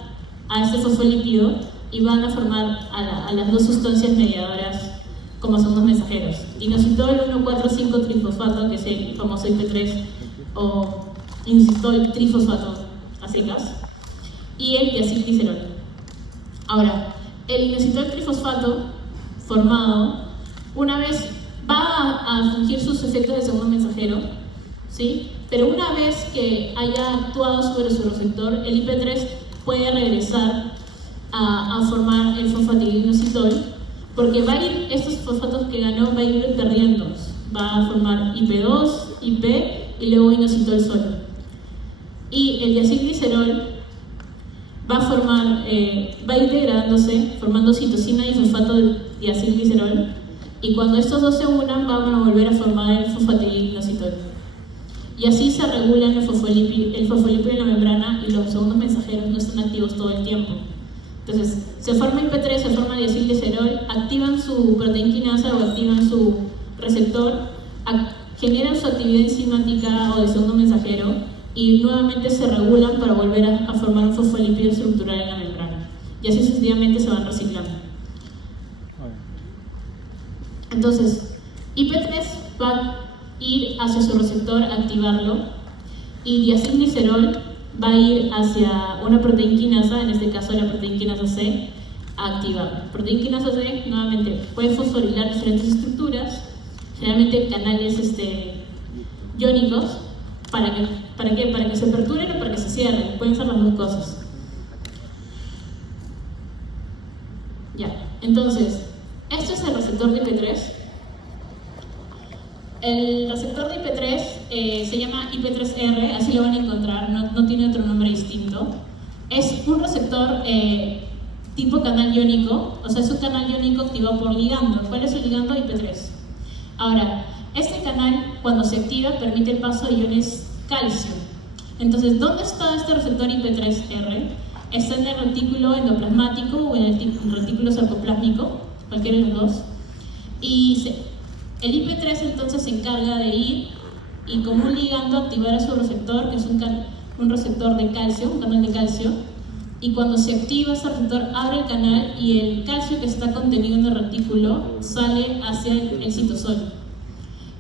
a este fosfolípido y van a formar a las dos sustancias mediadoras como segundos mensajeros. Inositol 1,4,5-trifosfato, que es el famoso IP3, o inositol trifosfato, a secas, y el diacilglicerol. Ahora, el inositol trifosfato formado, una vez va a fungir sus efectos de segundo mensajero, ¿sí? Pero una vez que haya actuado sobre su receptor, el IP3 puede regresar a formar el fosfatidilinositol, porque va a ir, estos fosfatos que ganó va a ir perdiendo, va a formar IP2, IP y luego inositol solo. y el diacilglicerol va a ir degradándose, formando citosina y fosfato de diacilglicerol, y cuando estos dos se unan van a volver a formar el fosfatidilglacitol. Y así se regulan el fosfolípido en la membrana y los segundos mensajeros no están activos todo el tiempo. Entonces, se forma IP3, se forma diacilglicerol, activan su proteína quinasa o activan su receptor, generan su actividad enzimática o de segundo mensajero y nuevamente se regulan para volver a formar un fosfolípido estructural en la membrana. Y así sucesivamente se van reciclando. Entonces, IP3 va a ir hacia su receptor, activarlo, y diacilglicerol va a ir hacia una proteína quinasa, en este caso la proteína quinasa C, a activar. Proteína quinasa C, nuevamente, puede fosforilar diferentes estructuras, generalmente canales iónicos. ¿Para qué? ¿Para que se aperturen o para que se cierren? Pueden ser las dos cosas. Ya, entonces, esto es el receptor de IP3. El receptor de IP3 se llama IP3R, así lo van a encontrar, no tiene otro nombre distinto. Es un receptor tipo canal iónico, o sea, es un canal iónico activado por ligando. ¿Cuál es el ligando? IP3. Ahora, este canal, cuando se activa, permite el paso de iones calcio. Entonces, ¿dónde está este receptor IP3R? Está en el retículo endoplasmático o en el retículo sarcoplásmico, cualquiera de los dos. Y el IP3 entonces se encarga de ir y como un ligando activar a su receptor, que es un receptor de calcio, un canal de calcio, y cuando se activa ese receptor abre el canal y el calcio que está contenido en el retículo sale hacia el citosol.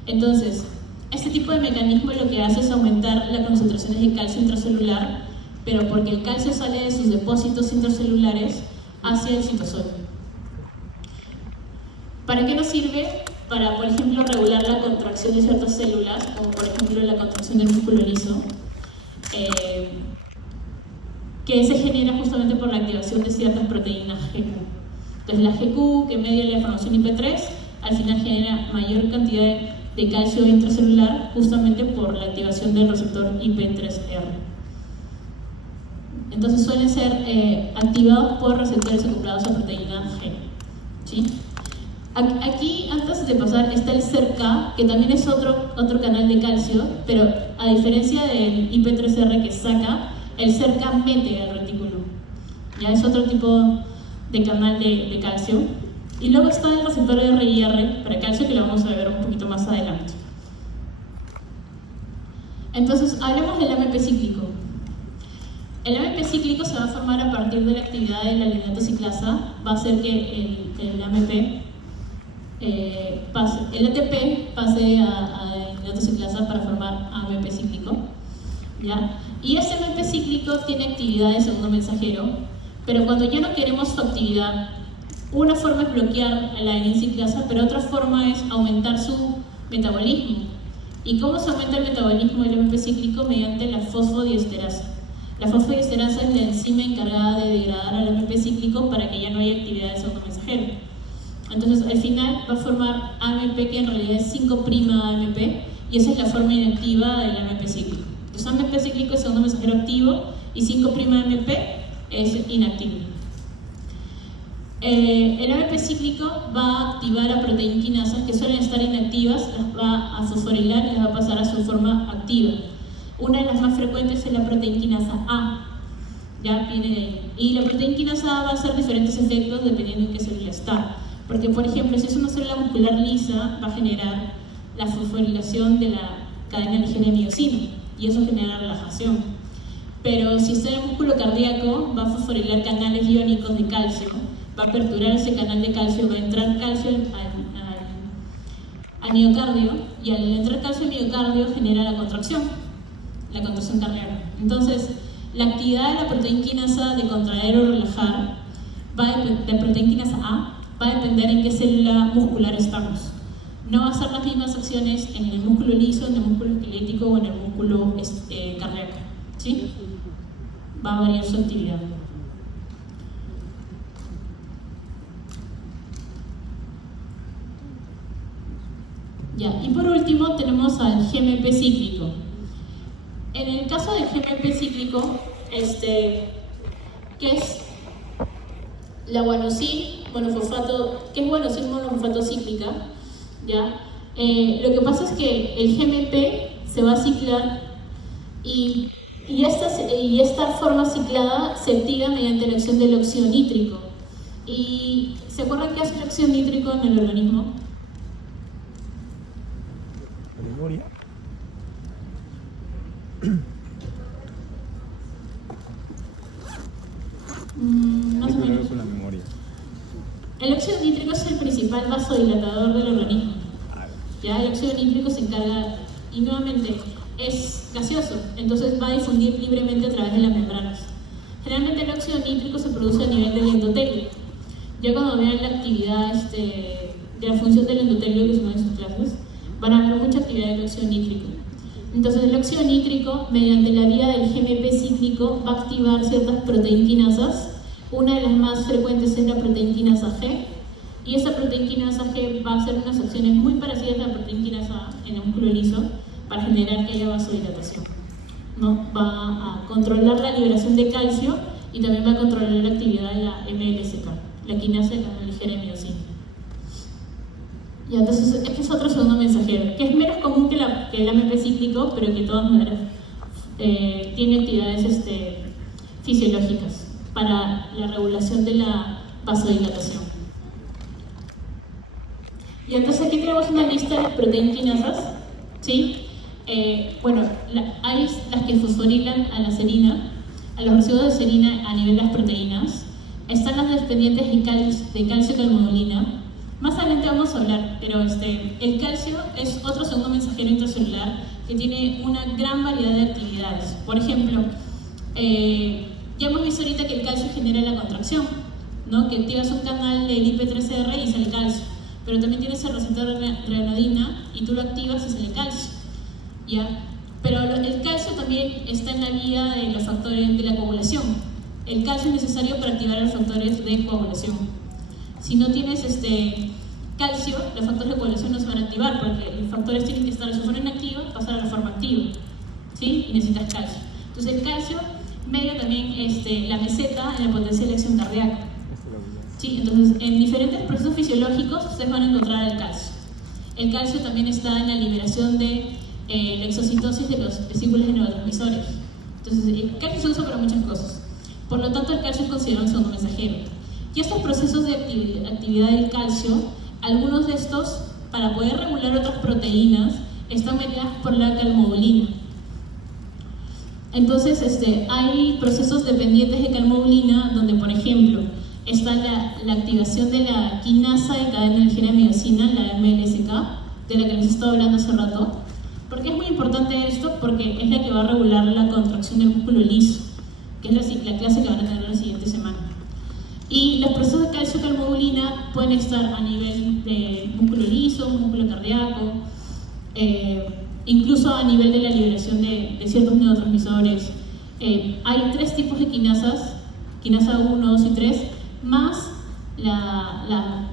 Entonces, este tipo de mecanismo lo que hace es aumentar las concentraciones de calcio intracelular, pero porque el calcio sale de sus depósitos intracelulares hacia el citosol. ¿Para qué nos sirve? Para, por ejemplo, regular la contracción de ciertas células, como por ejemplo la contracción del músculo liso, que se genera justamente por la activación de ciertas proteínas GQ. Entonces la GQ, que media la formación IP3, al final genera mayor cantidad de calcio intracelular justamente por la activación del receptor IP3R. Entonces suelen ser activados por receptores acoplados a proteína G. ¿Sí? Aquí, antes de pasar, está el CERK, que también es otro canal de calcio, pero a diferencia del IP3R que saca, el CERK mete al retículo. Ya es otro tipo de canal de calcio. Y luego está el receptor RIR para calcio, que lo vamos a ver un poquito más adelante. Entonces, hablemos del AMP cíclico. El AMP cíclico se va a formar a partir de la actividad de la alinato ciclasa. Va a hacer que el AMP el ATP pase a alinato ciclasa para formar AMP cíclico. ¿Ya? Y ese AMP cíclico tiene actividad de segundo mensajero, pero cuando ya no queremos su actividad, una forma es bloquear la adenina ciclasa, pero otra forma es aumentar su metabolismo. ¿Y cómo se aumenta el metabolismo del AMP cíclico? Mediante la fosfodiesterasa. La fosfodiesterasa es la enzima encargada de degradar al AMP cíclico para que ya no haya actividad de segundo mensajero. Entonces, al final va a formar AMP, que en realidad es 5'-AMP, y esa es la forma inactiva del AMP cíclico. Entonces, AMP cíclico es segundo mensajero activo y 5'-AMP es inactivo. El AMP cíclico va a activar a proteínas quinasas que suelen estar inactivas, las va a fosforilar y las va a pasar a su forma activa. Una de las más frecuentes es la proteína quinasa A, ya viene de ahí. Y la proteína quinasa A va a hacer diferentes efectos dependiendo en qué célula está. Porque, por ejemplo, si es una célula muscular lisa, va a generar la fosforilación de la cadena ligera de miosina, y eso genera relajación. Pero si está en el músculo cardíaco, va a fosforilar canales iónicos de calcio, va a aperturar ese canal de calcio, va a entrar calcio al miocardio, y al entrar calcio al miocardio genera la contracción cardíaca. Entonces, la actividad de la proteína quinasa de contraer o relajar, de proteína quinasa A, va a depender en qué célula muscular estamos. No va a hacer las mismas acciones en el músculo liso, en el músculo esquelético o en el músculo cardíaco. ¿Sí? Va a variar su actividad. Ya, y por último tenemos al GMP cíclico. En el caso del GMP cíclico, que es la guanosil monofosfato, que es guanosil monofosfato cíclica, ¿ya? Lo que pasa es que el GMP se va a ciclar y esta forma ciclada se activa mediante la acción del óxido nítrico. ¿Y se acuerdan qué hace el óxido nítrico en el organismo? La memoria. Más o menos. Con la memoria. El óxido nítrico es el principal vasodilatador del organismo. Ya el óxido nítrico se encarga, y nuevamente es gaseoso, entonces va a difundir libremente a través de las membranas. Generalmente el óxido nítrico se produce a nivel del endotelio. Ya cuando vean la actividad de la función del endotelio, que se ven en sus clases, van a ver mucha actividad del óxido nítrico. Entonces el óxido nítrico, mediante la vía del GMP cíclico, va a activar ciertas proteinquinasas. Una de las más frecuentes es la proteinquinasa G, y esa proteinquinasa G va a hacer unas acciones muy parecidas a la proteinquinasa A en el músculo liso para generar que haya vasodilatación, ¿no? Va a controlar la liberación de calcio y también va a controlar la actividad de la MLSK, la quinasa de cadena ligera de miocina. Y entonces este es otro segundo mensajero, que es menos común que el AMP cíclico, pero que de todas maneras tiene actividades fisiológicas para la regulación de la vasodilatación. Y entonces aquí tenemos una lista de proteinquinasas, ¿sí? Bueno, hay las que fosforilan a la serina, a los residuos de serina a nivel de las proteínas. Están las dependientes de calcio calmodulina. Más adelante vamos a hablar, pero el calcio es otro segundo mensajero intracelular que tiene una gran variedad de actividades. Por ejemplo, ya hemos visto ahorita que el calcio genera la contracción, ¿no? Que activas un canal del IP3R y sale calcio, pero también tienes el receptor de reanodina y tú lo activas y sale calcio, ¿ya? Pero el calcio también está en la vía de los factores de la coagulación. El calcio es necesario para activar los factores de coagulación. Si no tienes calcio, los factores de coagulación no se van a activar porque los factores tienen que estar en su forma inactiva, pasar a la forma activa, ¿sí? Y necesitas calcio. Entonces el calcio media también la meseta en la potencia de acción cardíaca. ¿Sí? Entonces, en diferentes procesos fisiológicos ustedes van a encontrar el calcio. El calcio también está en la liberación de la exocitosis de los vesículos de neurotransmisores. Entonces, el calcio se usa para muchas cosas. Por lo tanto, el calcio es considerado un segundo mensajero. Y estos procesos de actividad del calcio, algunos de estos, para poder regular otras proteínas, están mediadas por la calmodulina. Entonces, hay procesos dependientes de calmodulina donde, por ejemplo, está la activación de la quinasa de cadena ligera de miocina, la MLSK, de la que les estaba hablando hace rato. ¿Por qué es muy importante esto? Porque es la que va a regular la contracción del músculo liso, que es la clase que van a tener la siguiente semana. Y los procesos de calcio calmodulina pueden estar a nivel de músculo liso, músculo cardíaco, incluso a nivel de la liberación de ciertos neurotransmisores. Hay tres tipos de quinasas, quinasa 1, 2 y 3, más la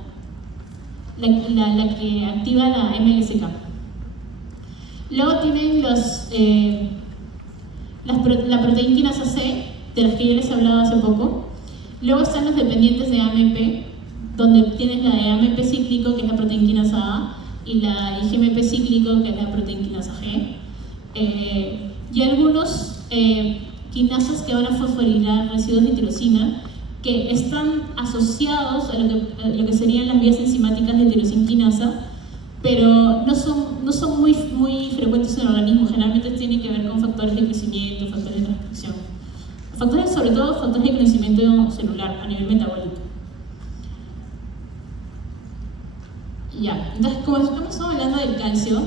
que activa la MLSK. Luego tienen la proteinquinasa C, de las que yo les hablaba hace poco. Luego están los dependientes de AMP, donde tienes la de AMP cíclico, que es la proteinquinasa A, y la IGMP cíclico, que es la proteinquinasa G. Y algunos quinasas que van a fosforilar residuos de tirosina, que están asociados a lo que serían las vías enzimáticas de tirosinquinasa, pero no son muy frecuentes en el organismo. Generalmente tienen que ver con factores de crecimiento, factores de transcripción. Factores, sobre todo, factores de crecimiento celular a nivel metabólico. Ya, entonces, como estamos hablando del calcio,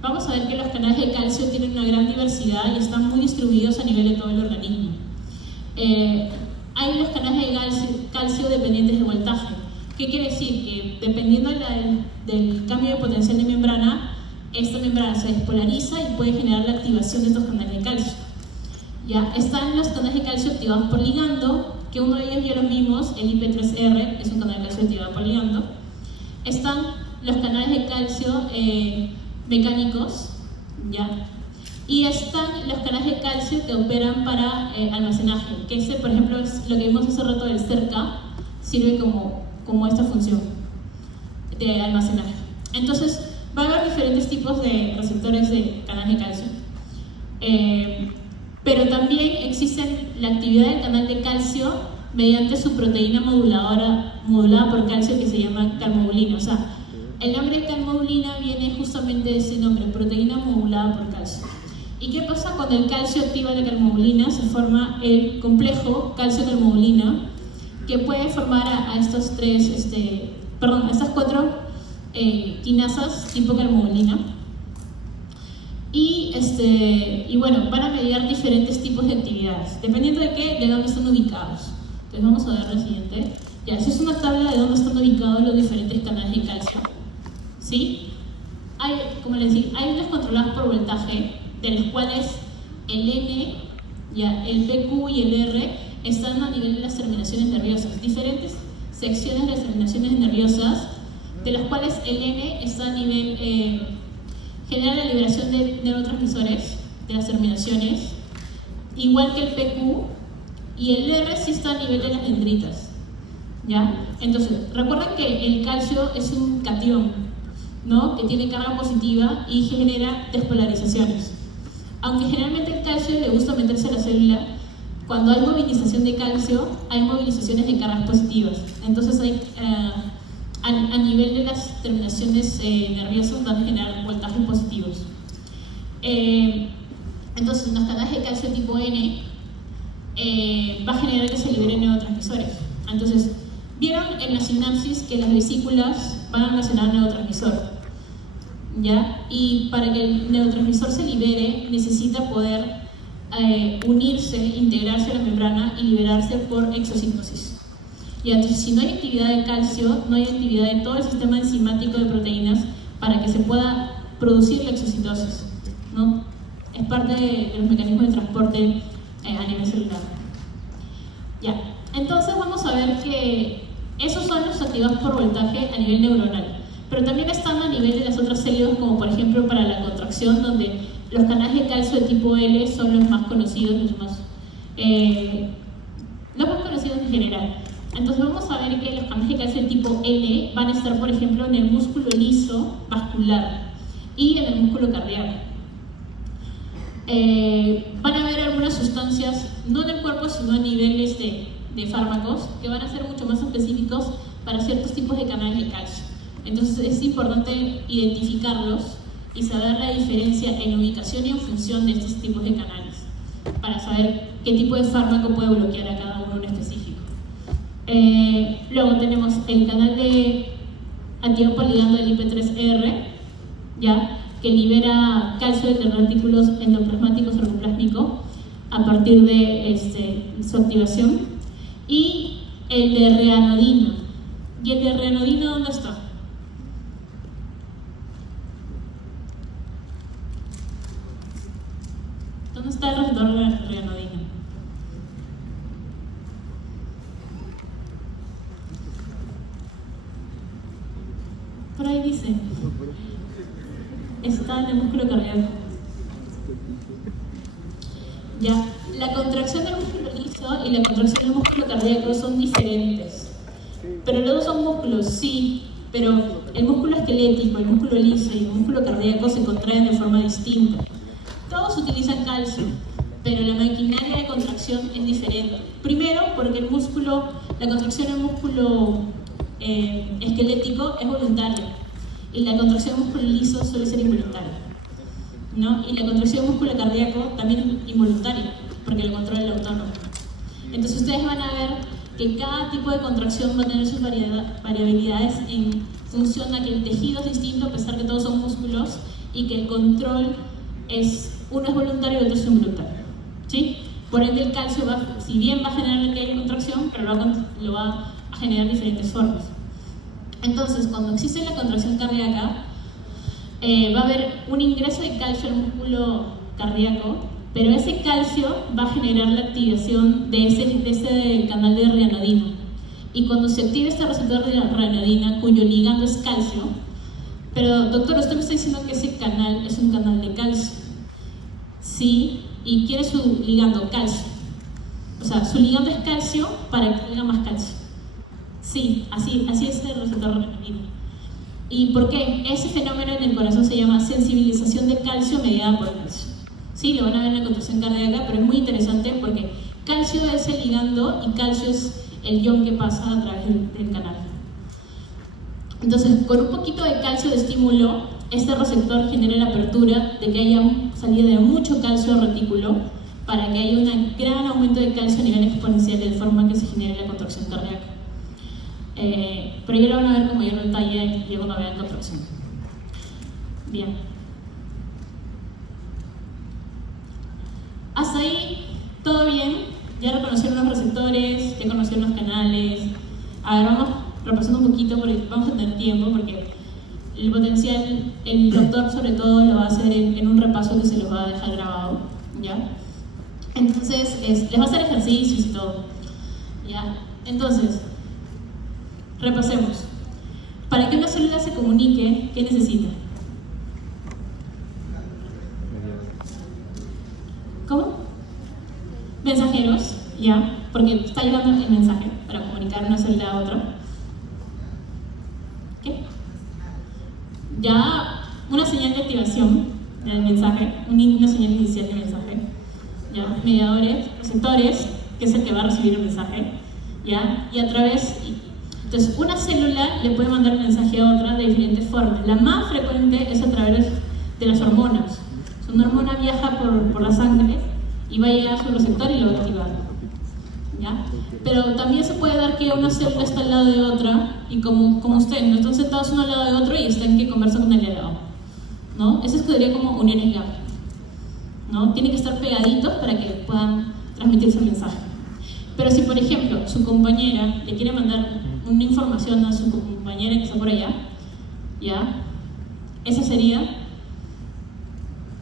vamos a ver que los canales de calcio tienen una gran diversidad y están muy distribuidos a nivel de todo el organismo. Hay los canales de calcio dependientes de voltaje. ¿Qué quiere decir? Que dependiendo del cambio de potencial de membrana, esta membrana se despolariza y puede generar la activación de estos canales de calcio. Ya están los canales de calcio activados por ligando, que uno de ellos ya los vimos, el IP3R, es un canal de calcio activado por ligando. Están los canales de calcio mecánicos, ¿ya? Y están los canales de calcio que operan para almacenaje, que ese, por ejemplo, es lo que vimos hace rato del CERCA, sirve como esta función de almacenaje. Entonces, va a haber diferentes tipos de receptores de canales de calcio. Pero también existe la actividad del canal de calcio mediante su proteína modulada por calcio que se llama calmodulina. O sea, el nombre de calmodulina viene justamente de ese nombre, proteína modulada por calcio. ¿Y qué pasa cuando el calcio activa la calmodulina? Se forma el complejo calcio-calmodulina, que puede formar a estas cuatro quinasas tipo calmodulina. Y bueno, van a mediar diferentes tipos de actividades, dependiendo de dónde están ubicados. Entonces vamos a ver la siguiente. Ya, esa es una tabla de dónde están ubicados los diferentes canales de calcio. ¿Sí? Como les dije, hay unas controladas por voltaje, de las cuales el N, ya, el PQ y el R están a nivel de las terminaciones nerviosas. Diferentes secciones de las terminaciones nerviosas, de las cuales el N está a nivel, genera la liberación de neurotransmisores de las terminaciones, igual que el PQ, y el R sí está a nivel de las dendritas. ¿Ya? Entonces, recuerden que el calcio es un catión, ¿no? Que tiene carga positiva y genera despolarizaciones. Aunque generalmente el calcio le gusta meterse a la célula, cuando hay movilización de calcio, hay movilizaciones de cargas positivas. Entonces, a nivel de las terminaciones nerviosas van a generar voltajes positivos. Entonces, en los canales de calcio tipo N, va a generar que se liberen neurotransmisores. Entonces, vieron en la sinapsis que las vesículas van a almacenar neurotransmisor, ¿ya? Y para que el neurotransmisor se libere, necesita poder unirse, integrarse a la membrana y liberarse por exocitosis. Y entonces, si no hay actividad de calcio, no hay actividad de todo el sistema enzimático de proteínas para que se pueda producir la exocitosis, ¿no? Es parte de los mecanismos de transporte a nivel celular. Ya, entonces vamos a ver que esos son los activados por voltaje a nivel neuronal, pero también están a nivel de las otras células, como por ejemplo para la contracción, donde los canales de calcio de tipo L son los más conocidos, los más conocidos en general. Entonces vamos a ver que los canales de calcio de tipo L van a estar, por ejemplo, en el músculo liso vascular y en el músculo cardíaco. Van a haber algunas sustancias, no en el cuerpo, sino a niveles de fármacos, que van a ser mucho más específicos para ciertos tipos de canales de calcio. Entonces es importante identificarlos y saber la diferencia en ubicación y en función de estos tipos de canales, para saber qué tipo de fármaco puede bloquear a cada uno en específico. Luego tenemos el canal de antígeno ligando del IP3R, ¿ya? Que libera calcio de los retículos endoplasmáticos sarcoplásmicos a partir de su activación, y el de reanodina. ¿Y el de reanodina dónde está? ¿Dónde está el receptor de reanodina? Por ahí dice. Está en el músculo cardíaco. Ya, la contracción del músculo liso y la contracción del músculo cardíaco son diferentes. Pero los dos son músculos, sí, pero el músculo esquelético, el músculo liso y el músculo cardíaco se contraen de forma distinta. Todos utilizan calcio, pero la maquinaria de contracción es diferente. Primero, porque la contracción del músculo esquelético es voluntaria, y la contracción del músculo liso suele ser involuntaria, ¿no? Y la contracción del músculo cardíaco también es involuntaria, porque lo controla el autónomo. Entonces ustedes van a ver que cada tipo de contracción va a tener sus variabilidades en función a que el tejido es distinto, a pesar que todos son músculos, y que el control uno es voluntario y el otro es involuntario, ¿sí? Por ende, el calcio, si bien va a generar que haya contracción, pero lo va a generar de diferentes formas. Entonces, cuando existe la contracción cardíaca, va a haber un ingreso de calcio al músculo cardíaco, pero ese calcio va a generar la activación de ese canal de reanodina. Y cuando se activa este receptor de la reanodina, cuyo ligando es calcio, pero doctor, usted me está diciendo que ese canal es un canal de calcio. ¿sí? Y quiere su ligando calcio. O sea, su ligando es calcio para que tenga más calcio. Sí, así es el receptor renina. ¿Y por qué? Ese fenómeno en el corazón se llama sensibilización de calcio mediada por calcio. Sí, lo van a ver en la contracción cardíaca, pero es muy interesante porque calcio es el ligando y calcio es el ion que pasa a través del canal. Entonces, con un poquito de calcio de estímulo, este receptor genera la apertura de que haya salida de mucho calcio al retículo para que haya un gran aumento de calcio a nivel exponencial de forma que se genere la contracción cardíaca. Pero ya lo van a ver con mayor detalle y cuando vean contracción. Bien. Hasta ahí, todo bien. Ya reconocieron los receptores, ya conocieron los canales. A ver, vamos repasando un poquito porque vamos a tener tiempo, porque el potencial, el doctor sobre todo lo va a hacer en un repaso que se los va a dejar grabado, ¿ya? Entonces, les va a hacer ejercicios y todo, ¿ya? Entonces, repasemos. Para que una célula se comunique, ¿qué necesita? ¿Cómo? Mensajeros, ¿ya? Porque está llegando el mensaje para comunicar una célula a otra. ¿Qué? Ya una señal de activación del mensaje, una señal inicial de mensaje, ¿ya? Mediadores, receptores, que es el que va a recibir el mensaje, ¿ya? Y a través... Entonces, una célula le puede mandar el mensaje a otra de diferentes formas. La más frecuente es a través de las hormonas. Una hormona viaja por la sangre y va a llegar a su receptor y lo va a activar, ¿ya? Pero también se puede dar que una célula está al lado de otra y como ustedes no están sentados uno al lado de otro y están que conversan con el de al lado, ¿no? Eso sería como uniones gap, ¿no? Tienen que estar pegaditos para que puedan transmitirse el mensaje. Pero si, por ejemplo, su compañera le quiere mandar una información a su compañera que está por allá, ¿ya? Ese sería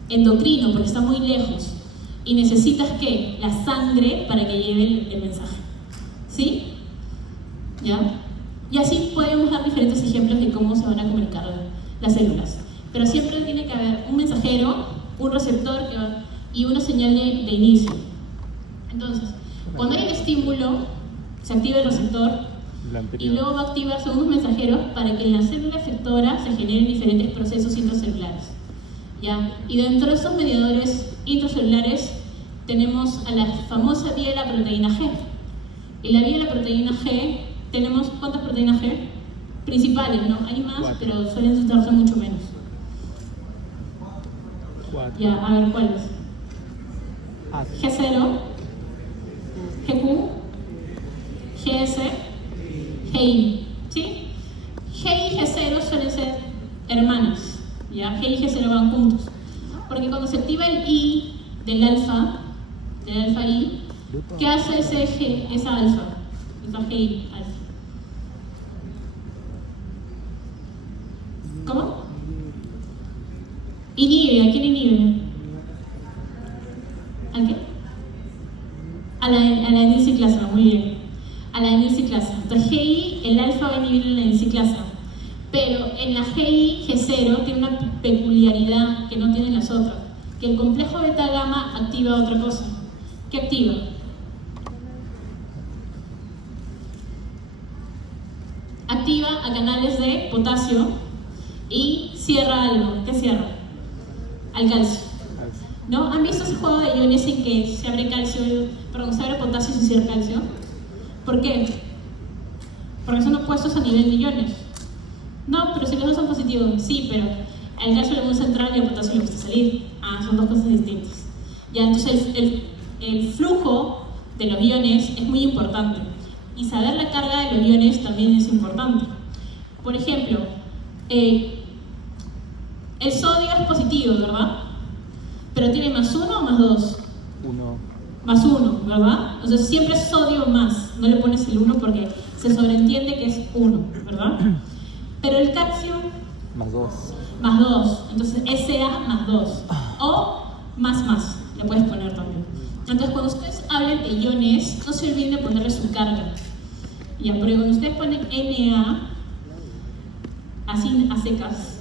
endocrino, porque está muy lejos. Y necesitas, ¿qué? La sangre para que lleve el mensaje. ¿Sí? ¿Ya? Y así podemos dar diferentes ejemplos de cómo se van a comunicar las células. Pero siempre tiene que haber un mensajero, un receptor y una señal de inicio. Entonces, cuando hay un estímulo, se activa el receptor y luego va a activarse unos mensajeros para que en la célula efectora se generen diferentes procesos intracelulares, ¿ya? Y dentro de esos mediadores intracelulares tenemos a la famosa vía de la proteína G. En la vía de la proteína G tenemos, ¿cuántas proteínas G? Principales, ¿no? Hay más, 4. pero suelen usarse mucho menos. 4. Ya, a ver, ¿cuáles? G0, GQ, GS, GI, ¿sí? G y G0 suelen ser hermanas, ¿ya? G y G0 van juntos. Porque cuando se activa el I del alfa I, ¿qué hace ese G, esa alfa? Esa GI, alfa. ¿Cómo? Inhibe, ¿a quién inhibe? ¿A qué? A la adenilciclasa, muy bien. A la adenilciclasa. Entonces GI, el alfa va a inhibir la adenilciclasa. Pero en la GI, G0 tiene una peculiaridad que no tienen las otras. Que el complejo beta-gamma activa otra cosa. ¿Qué activa? Activa a canales de potasio y cierra algo. ¿Qué cierra? Al calcio. ¿No? ¿Han visto ese juego de iones en que se abre se abre potasio y se cierra calcio? ¿Por qué? Porque son opuestos a nivel de iones. No, pero si los dos son positivos, sí, pero al calcio le gusta entrar y al potasio le gusta salir. Ah, son dos cosas distintas. Ya, entonces el flujo de los iones es muy importante. Y saber la carga de los iones también es importante. Por ejemplo, el sodio es positivo, ¿verdad? Pero tiene más 1 o más 2. 1. Más 1, ¿verdad? Entonces siempre es sodio más. No le pones el 1 porque se sobreentiende que es 1, ¿verdad? Pero el calcio... Más 2. Más 2. Entonces SA más 2. O más. Le puedes poner también. Entonces cuando ustedes hablen de iones, no se olviden de ponerle su carga. Ya, porque cuando ustedes ponen Na, así a secas,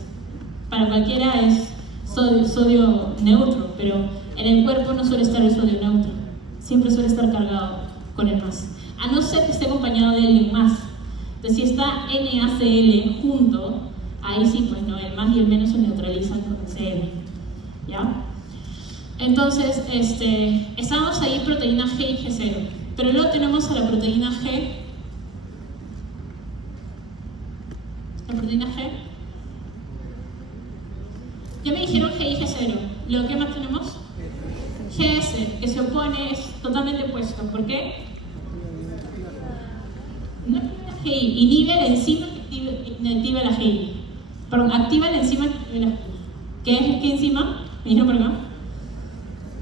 para cualquiera es sodio neutro, pero En el cuerpo no suele estar el sodio neutro, siempre suele estar cargado con el más. A no ser que esté acompañado de alguien más. Entonces, si está NaCl junto, ahí sí, pues no, el más y el menos se neutralizan con el Cl. ¿Ya? Entonces, estamos ahí proteína G y G0. Pero luego tenemos a la proteína G. La proteína G. Ya me dijeron G y G0. ¿Lo que más tenemos? GS, que se opone, es totalmente opuesto. ¿Por qué? No activa la GI, inhibe la enzima que activa la GI. Perdón, activa la enzima que activa la GI. ¿Qué enzima? ¿Me dijeron por acá?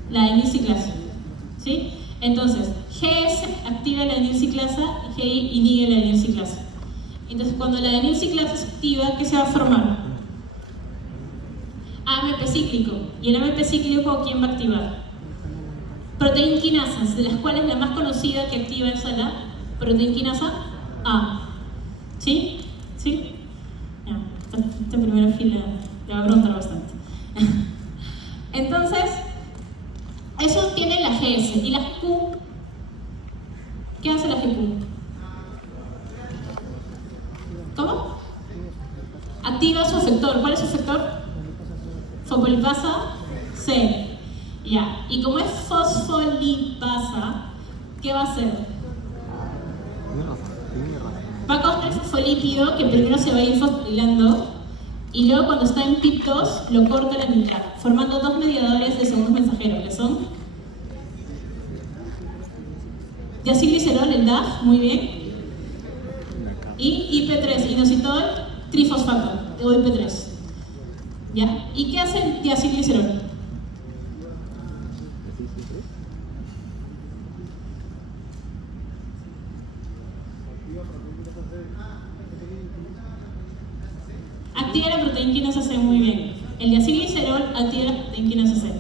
La adenilciclasa. ¿Sí? Entonces, GS activa la adenilciclasa y GI inhibe la adenilciclasa. Entonces, cuando la adenilciclasa se activa, ¿qué se va a formar? AMP cíclico. ¿Y el AMP cíclico quién va a activar? Proteinquinasas, de las cuales la más conocida que activa es la proteinquinasa A. ¿Sí? ¿Sí? Ya, esta primera fila le va a preguntar bastante. Entonces, eso tiene la GS. ¿Y la GQ? ¿Qué hace la GQ? ¿Cómo? Activa su efector. ¿Cuál es su efector? Fosfolipasa C. Ya. Y como es fosfolipasa, ¿qué va a hacer? Va a coger el fosfolípido que primero se va a ir fosforilando y luego cuando está en PIP2 lo corta a la mitad, formando dos mediadores de segundos mensajeros, que son diacilglicerol, el DAF, muy bien, y IP3, inositol trifosfato, o IP3. ¿Ya? ¿Y qué hace el diacilglicerol? Activa la proteinquinasa C, muy bien. El diacilglicerol activa la proteinquinasa C.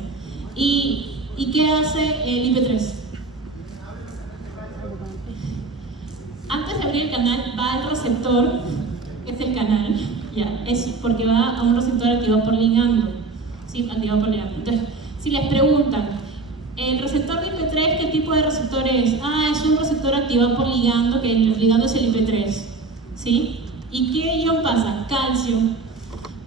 ¿Y qué hace el IP3? Antes de abrir el canal, va al receptor, que es el canal, ya, es porque va a un receptor activado por ligando. ¿Sí? Activado por ligando. Entonces, si les preguntan, ¿el receptor de IP3 qué tipo de receptor es? Ah, es un receptor activado por ligando, que el ligando es el IP3. ¿Sí? ¿Y qué ion pasa? Calcio.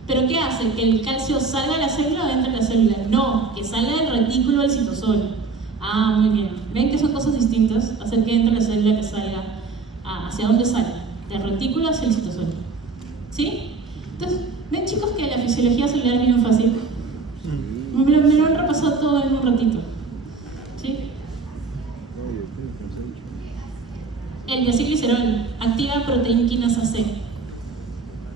¿Pero qué hace? ¿Que el calcio salga de la célula o entre de la célula? No, que salga del retículo del citosol. Ah, muy bien. ¿Ven que son cosas distintas? Hacer que entre la célula, que salga. ¿Hacia dónde sale? Del retículo hacia el citosol. ¿Sí? Entonces, ¿ven, chicos, que la fisiología celular es bien fácil? Me lo han repasado todo en un ratito. ¿Sí? El diacilglicerol activa proteinquinasa C.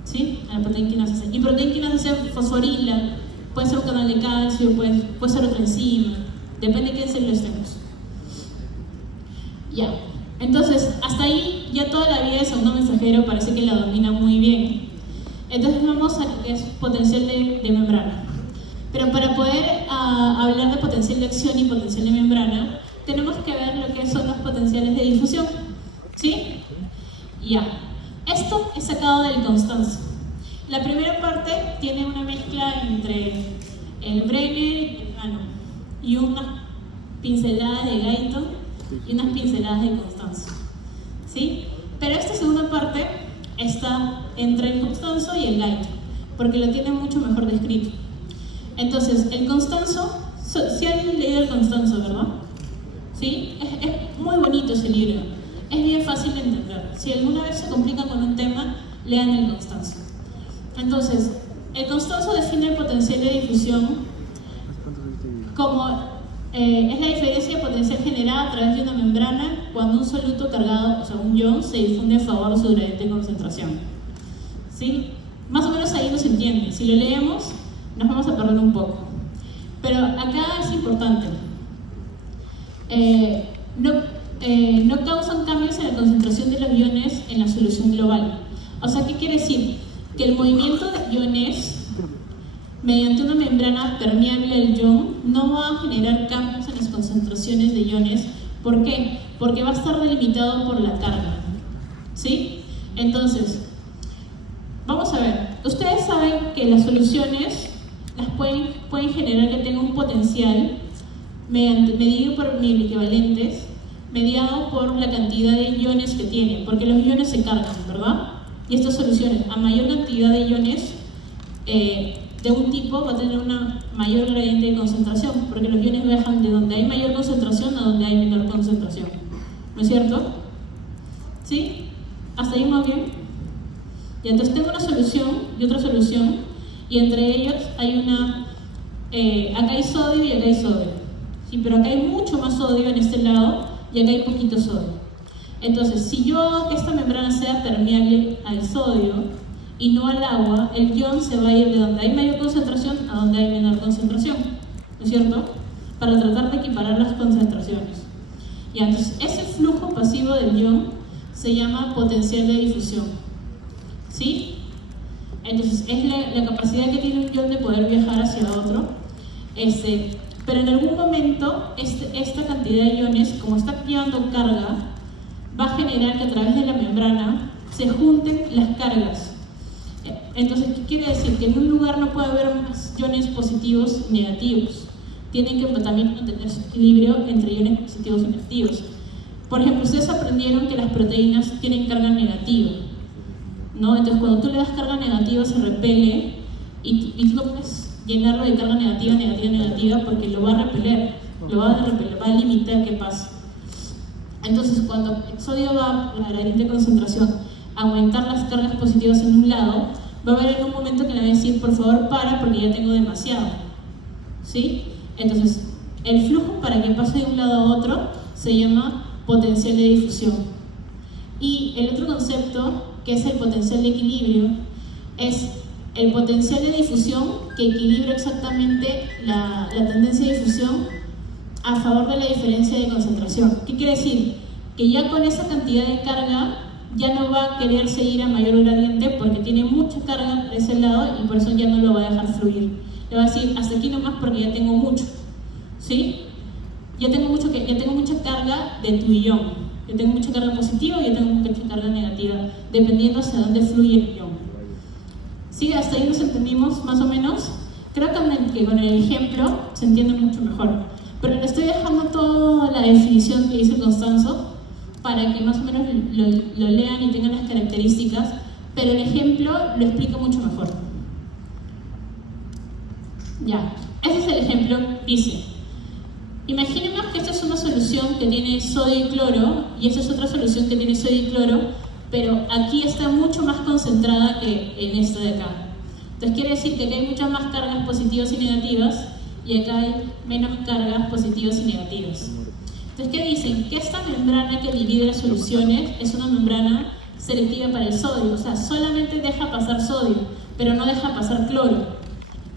¿Sí? La proteinquinasa C. Y proteinquinasa C fosforila, puede ser un canal de calcio, puede ser otra enzima, depende de qué célula estemos. Ya. Entonces, hasta ahí ya toda la vía de segundo mensajero parece que la domina muy bien. Entonces vamos a lo que es potencial de membrana. Pero para poder hablar de potencial de acción y potencial de membrana, tenemos que ver lo que son los potenciales de difusión. ¿Sí? Ya. Esto es sacado del Constanzo. La primera parte tiene una mezcla entre el Brenner y unas pinceladas de Guyton y unas pinceladas de Constanzo. ¿Sí? Pero esta segunda parte está entre el Constanzo y el Guyton, porque lo tiene mucho mejor descrito. Entonces, el Constanzo, si han leído el Constanzo, ¿verdad? ¿Sí? Es muy bonito ese libro. Es bien fácil de entender. Si alguna vez se complica con un tema, lean el Constanzo. Entonces, el Constanzo define el potencial de difusión como es la diferencia de potencial generada a través de una membrana cuando un soluto cargado, o sea, un ion, se difunde a favor de su gradiente de concentración. ¿Sí? Más o menos ahí nos entiende. Si lo leemos, nos vamos a perder un poco. Pero acá es importante. No causan cambios en la concentración de los iones en la solución global. O sea, ¿qué quiere decir? Que el movimiento de iones mediante una membrana permeable al ion no va a generar cambios en las concentraciones de iones. ¿Por qué? Porque va a estar delimitado por la carga. ¿Sí? Entonces, vamos a ver. Ustedes saben que las soluciones las pueden generar que tenga un potencial medido por mil equivalentes, mediado por la cantidad de iones que tiene, porque los iones se cargan, ¿verdad? Y estas soluciones, a mayor cantidad de iones de un tipo, va a tener una mayor gradiente de concentración, porque los iones viajan de donde hay mayor concentración a donde hay menor concentración. ¿No es cierto? ¿Sí? ¿Hasta ahí más bien? Y entonces tengo una solución y otra solución, y entre ellos hay una... acá hay sodio y acá hay sodio. Sí, pero acá hay mucho más sodio en este lado y acá hay poquito sodio. Entonces, si yo hago que esta membrana sea permeable al sodio y no al agua, el ion se va a ir de donde hay mayor concentración a donde hay menor concentración, ¿no es cierto? Para tratar de equiparar las concentraciones. Y entonces, ese flujo pasivo del ion se llama potencial de difusión. ¿Sí? Entonces, es la capacidad que tiene un ion de poder viajar hacia otro. Pero en algún momento, esta cantidad de iones, como está llevando carga, va a generar que a través de la membrana se junten las cargas. Entonces, ¿qué quiere decir? Que en un lugar no puede haber más iones positivos y negativos. Tienen que también mantener su equilibrio entre iones positivos y negativos. Por ejemplo, ustedes aprendieron que las proteínas tienen carga negativa, ¿no? Entonces, cuando tú le das carga negativa, se repele y tú no puedes llenarlo de carga negativa, negativa, negativa, porque lo va a repeler, va a limitar que pase. Entonces, cuando el sodio va a la gradiente de concentración a aumentar las cargas positivas en un lado, va a haber en un momento que le va a decir, por favor, para, porque ya tengo demasiado. ¿Sí? Entonces, el flujo para que pase de un lado a otro se llama potencial de difusión. Y el otro concepto, que es el potencial de equilibrio, es el potencial de difusión que equilibra exactamente la tendencia de difusión a favor de la diferencia de concentración. ¿Qué quiere decir? Que ya con esa cantidad de carga ya no va a querer seguir a mayor gradiente porque tiene mucha carga por ese lado y por eso ya no lo va a dejar fluir. Le va a decir, hasta aquí nomás porque ya tengo mucho. ¿Sí? Ya tengo mucha carga de tu ion. Yo tengo mucha carga positiva y yo tengo mucha carga negativa, dependiendo hacia dónde fluye el ion. ¿Sí? ¿Hasta ahí nos entendimos más o menos? Creo que con el ejemplo se entiende mucho mejor. Pero le estoy dejando toda la definición que dice Constanzo para que más o menos lo lean y tengan las características, pero el ejemplo lo explica mucho mejor. Ya, ese es el ejemplo. Dice, imaginemos que esta es una solución que tiene sodio y cloro y esta es otra solución que tiene sodio y cloro, pero aquí está mucho más concentrada que en esta de acá. Entonces quiere decir que aquí hay muchas más cargas positivas y negativas y acá hay menos cargas positivas y negativas. Entonces, ¿qué dicen? Que esta membrana que divide las soluciones es una membrana selectiva para el sodio, o sea, solamente deja pasar sodio, pero no deja pasar cloro.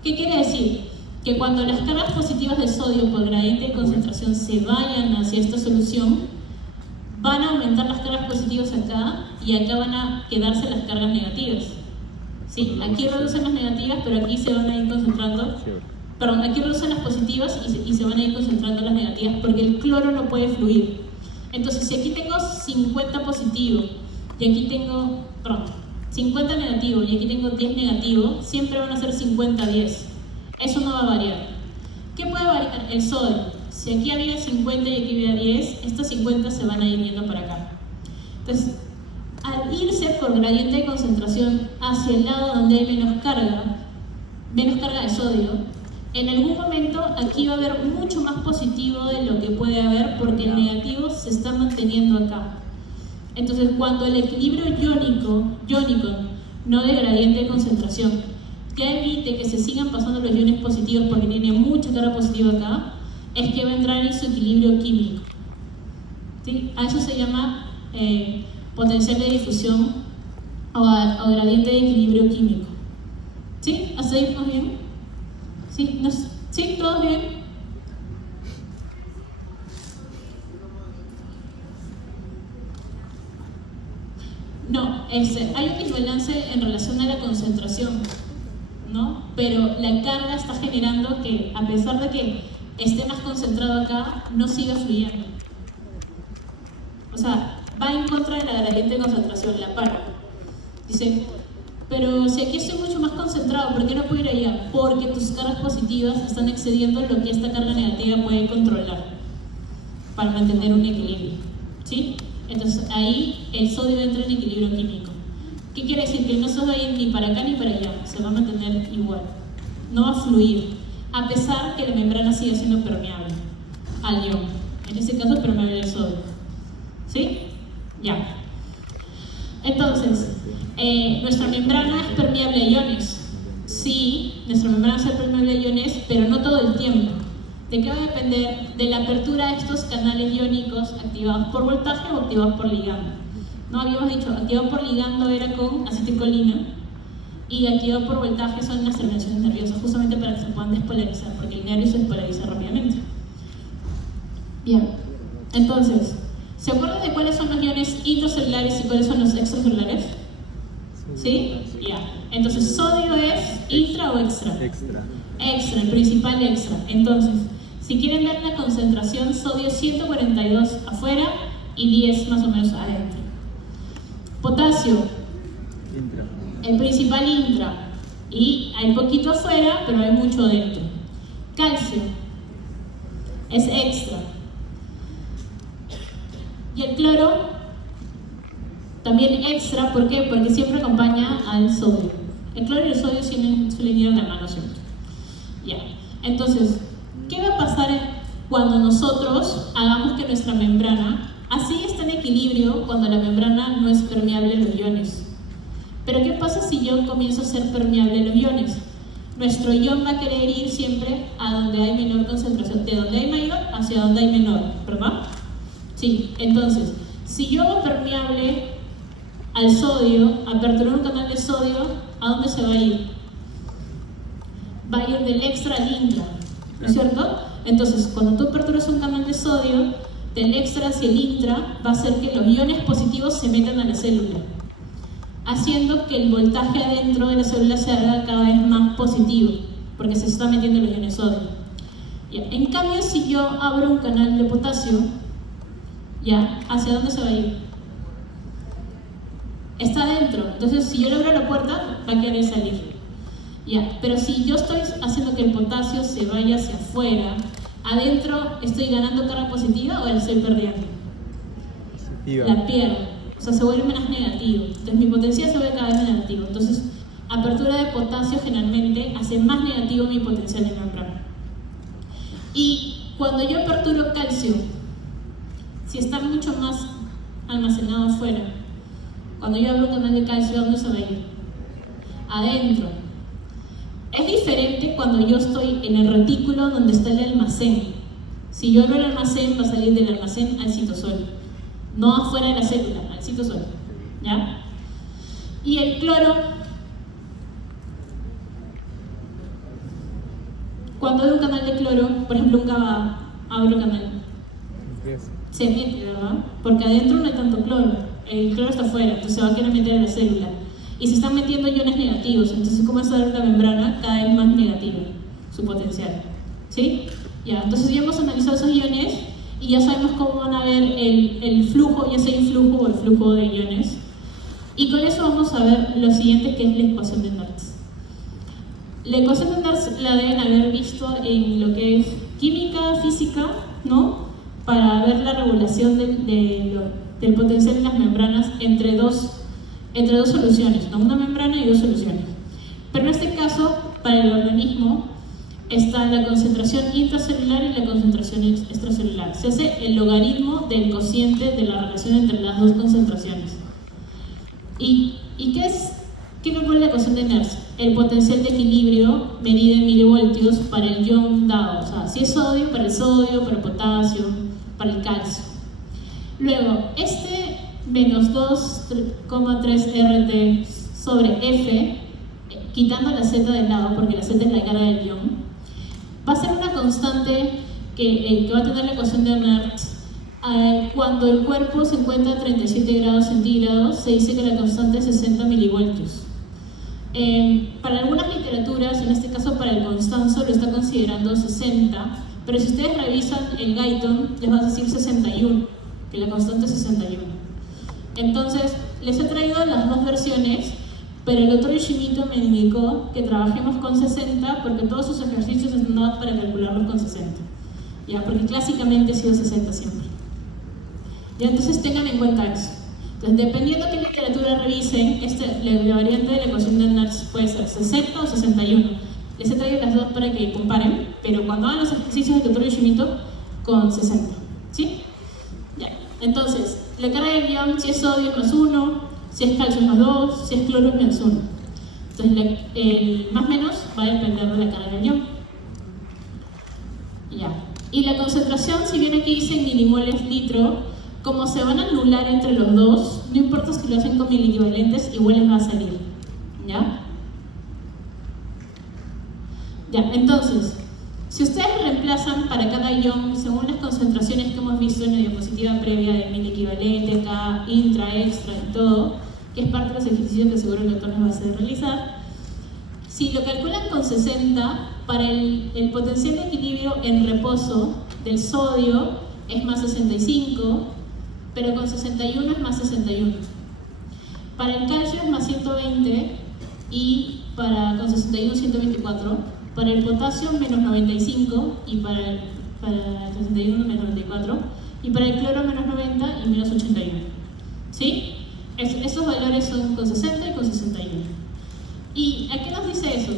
¿Qué quiere decir? Que cuando las cargas positivas de sodio por gradiente de concentración se vayan hacia esta solución, van a aumentar las cargas positivas acá y acá van a quedarse las cargas negativas. ¿Sí? Aquí reducen las negativas, pero aquí se van a ir concentrando. Perdón, aquí reducen las positivas y se van a ir concentrando las negativas porque el cloro no puede fluir. Entonces, si aquí tengo 50 positivo y aquí tengo, 50 negativo y aquí tengo 10 negativo, siempre van a ser 50-10. Eso no va a variar. ¿Qué puede variar? El sodio. Si aquí había 50 y aquí había 10, estas 50 se van a ir yendo para acá. Entonces, al irse por gradiente de concentración hacia el lado donde hay menos carga de sodio, en algún momento aquí va a haber mucho más positivo de lo que puede haber porque el negativo se está manteniendo acá. Entonces, cuando el equilibrio iónico, no de gradiente de concentración, ya evite que se sigan pasando los iones positivos porque tiene mucha carga positiva acá, es que va a entrar en su equilibrio químico. ¿Sí? A eso se llama potencial de difusión o gradiente de equilibrio químico. ¿Sí? ¿Hasta ahí más bien? ¿Sí? ¿Sí? ¿Todos bien? No, hay un desbalance en relación a la concentración, ¿no? Pero la carga está generando que, a pesar de que esté más concentrado acá, no siga fluyendo. O sea, va en contra de la gradiente de concentración, la para. Dice, pero si aquí estoy mucho más concentrado, ¿por qué no puedo ir allá? Porque tus cargas positivas están excediendo lo que esta carga negativa puede controlar para mantener un equilibrio, ¿sí? Entonces ahí el sodio entra en equilibrio químico. ¿Qué quiere decir? Que no se va a ir ni para acá ni para allá, se va a mantener igual, no va a fluir, a pesar que la membrana sigue siendo permeable al ion, en este caso permeable al sodio, ¿sí? Ya. Entonces, nuestra membrana es permeable a iones. Sí, nuestra membrana va a ser permeable a iones, pero no todo el tiempo. ¿De qué va a depender? De la apertura de estos canales iónicos activados por voltaje o activados por ligando. No habíamos dicho, activado por ligando era con acetilcolina y activado por voltaje son las terminaciones nerviosas, justamente para que se puedan despolarizar, porque el nervio se despolariza rápidamente. Bien, entonces, ¿se acuerdan de cuáles son los iones intracelulares y cuáles son los extracelulares? ¿Sí? Ya. Entonces, ¿sodio es intra o extra? Extra. Extra, el principal extra. Entonces, si quieren ver la concentración, sodio 142 afuera y 10 más o menos adentro. Potasio, Intra. el principal intra. Y hay poquito afuera, pero hay mucho dentro. Calcio es extra. Y el cloro también extra, ¿por qué? Porque siempre acompaña al sodio. El cloro y el sodio suelen ir de la mano siempre. Ya. Entonces, ¿qué va a pasar cuando nosotros hagamos que nuestra membrana, así está en equilibrio cuando la membrana no es permeable a los iones? Pero ¿qué pasa si yo comienzo a ser permeable a los iones? Nuestro ion va a querer ir siempre a donde hay menor concentración, de donde hay mayor hacia donde hay menor, ¿verdad? Sí, entonces, si yo hago permeable al sodio, aperturar un canal de sodio, ¿a dónde se va a ir? Va a ir del extra al intra, ¿no es cierto? Entonces, cuando tú aperturas un canal de sodio, del extra hacia el intra, va a hacer que los iones positivos se metan a la célula, haciendo que el voltaje adentro de la célula se haga cada vez más positivo, porque se está metiendo los iones sodio. Ya. En cambio, si yo abro un canal de potasio, ¿ya? ¿Hacia dónde se va a ir? Está adentro, entonces si yo le abro la puerta, va a querer salir. ¿Ya? Pero si yo estoy haciendo que el potasio se vaya hacia afuera, ¿adentro estoy ganando carga positiva o la estoy perdiendo? Positiva. La pierdo, o sea, se vuelve menos negativo. Entonces mi potencial se vuelve cada vez negativo. Entonces, apertura de potasio generalmente hace más negativo mi potencial de membrana. Y cuando yo aperturo calcio, si está mucho más almacenado afuera, cuando yo abro un canal de calcio, ¿a dónde se va a ir? Adentro. Es diferente cuando yo estoy en el retículo donde está el almacén. Si yo abro el almacén, va a salir del almacén al citosol, no afuera de la célula, al citosol, ¿ya? Y el cloro, cuando abro un canal de cloro, por ejemplo un GABA, abro el canal, se mete, ¿verdad? Porque adentro no hay tanto cloro, el cloro está afuera, entonces se va a querer meter en la célula. Y se están metiendo iones negativos, entonces comienza a ver la membrana cada vez más negativa, su potencial. ¿Sí? Ya, entonces ya hemos analizado esos iones y ya sabemos cómo van a ver el flujo, ya sea el influjo o el flujo de iones. Y con eso vamos a ver lo siguiente, que es la ecuación de Nernst. La ecuación de Nernst la deben haber visto en lo que es química, física, ¿no? Para ver la regulación del potencial de las membranas entre dos soluciones, ¿no? Una membrana y dos soluciones. Pero en este caso, para el organismo, está la concentración intracelular y la concentración extracelular. Se hace el logaritmo del cociente de la relación entre las dos concentraciones. ¿Y qué calcula la ecuación de Nernst? El potencial de equilibrio medido en milivoltios para el ion dado. O sea, si es sodio, para el potasio, para el calcio. Luego, menos 2,3 RT sobre F, quitando la Z del lado, porque la Z es la carga del ion, va a ser una constante que va a tener la ecuación de Nernst. Cuando el cuerpo se encuentra a 37 grados centígrados, se dice que la constante es 60 milivoltios. Para algunas literaturas, en este caso para el Constanzo, lo está considerando 60, pero si ustedes revisan el Guyton, les va a decir 61, que la constante es 61. Entonces, les he traído las dos versiones, pero el doctor Yoshimoto me indicó que trabajemos con 60 porque todos sus ejercicios están dados para calcularlos con 60. ¿Ya? Porque clásicamente ha sido 60 siempre. ¿Ya? Entonces tengan en cuenta eso. Entonces, dependiendo de qué literatura revisen, la variante de la ecuación de Nernst puede ser 60 o 61. Les he traído las dos para que comparen, pero cuando hagan los ejercicios del doctor Yoshimoto, con 60. ¿Sí? Ya. Entonces, la carga del ion, si es sodio es más 1, si es calcio es más 2, si es cloro es menos 1. Entonces, el más menos va a depender de la carga del ion. Ya. Y la concentración, si bien aquí dice milimoles litro, como se van a anular entre los dos, no importa si lo hacen con miliequivalentes, igual les va a salir. ¿Ya? Ya, entonces, si ustedes reemplazan para cada ion según las concentraciones que hemos visto en la diapositiva previa de miliequivalente, K, intra, extra y todo, que es parte de los ejercicios que seguro el doctor nos va a hacer realizar, si lo calculan con 60, para el potencial de equilibrio en reposo del sodio es más 65, pero con 61 es más 61. Para el calcio es más 120 y con 61 124. Para el potasio menos 95 y para el 61 menos 94. Y para el cloro menos 90 y menos 81. ¿Sí? Estos valores son con 60 y con 61. ¿Y a qué nos dice eso?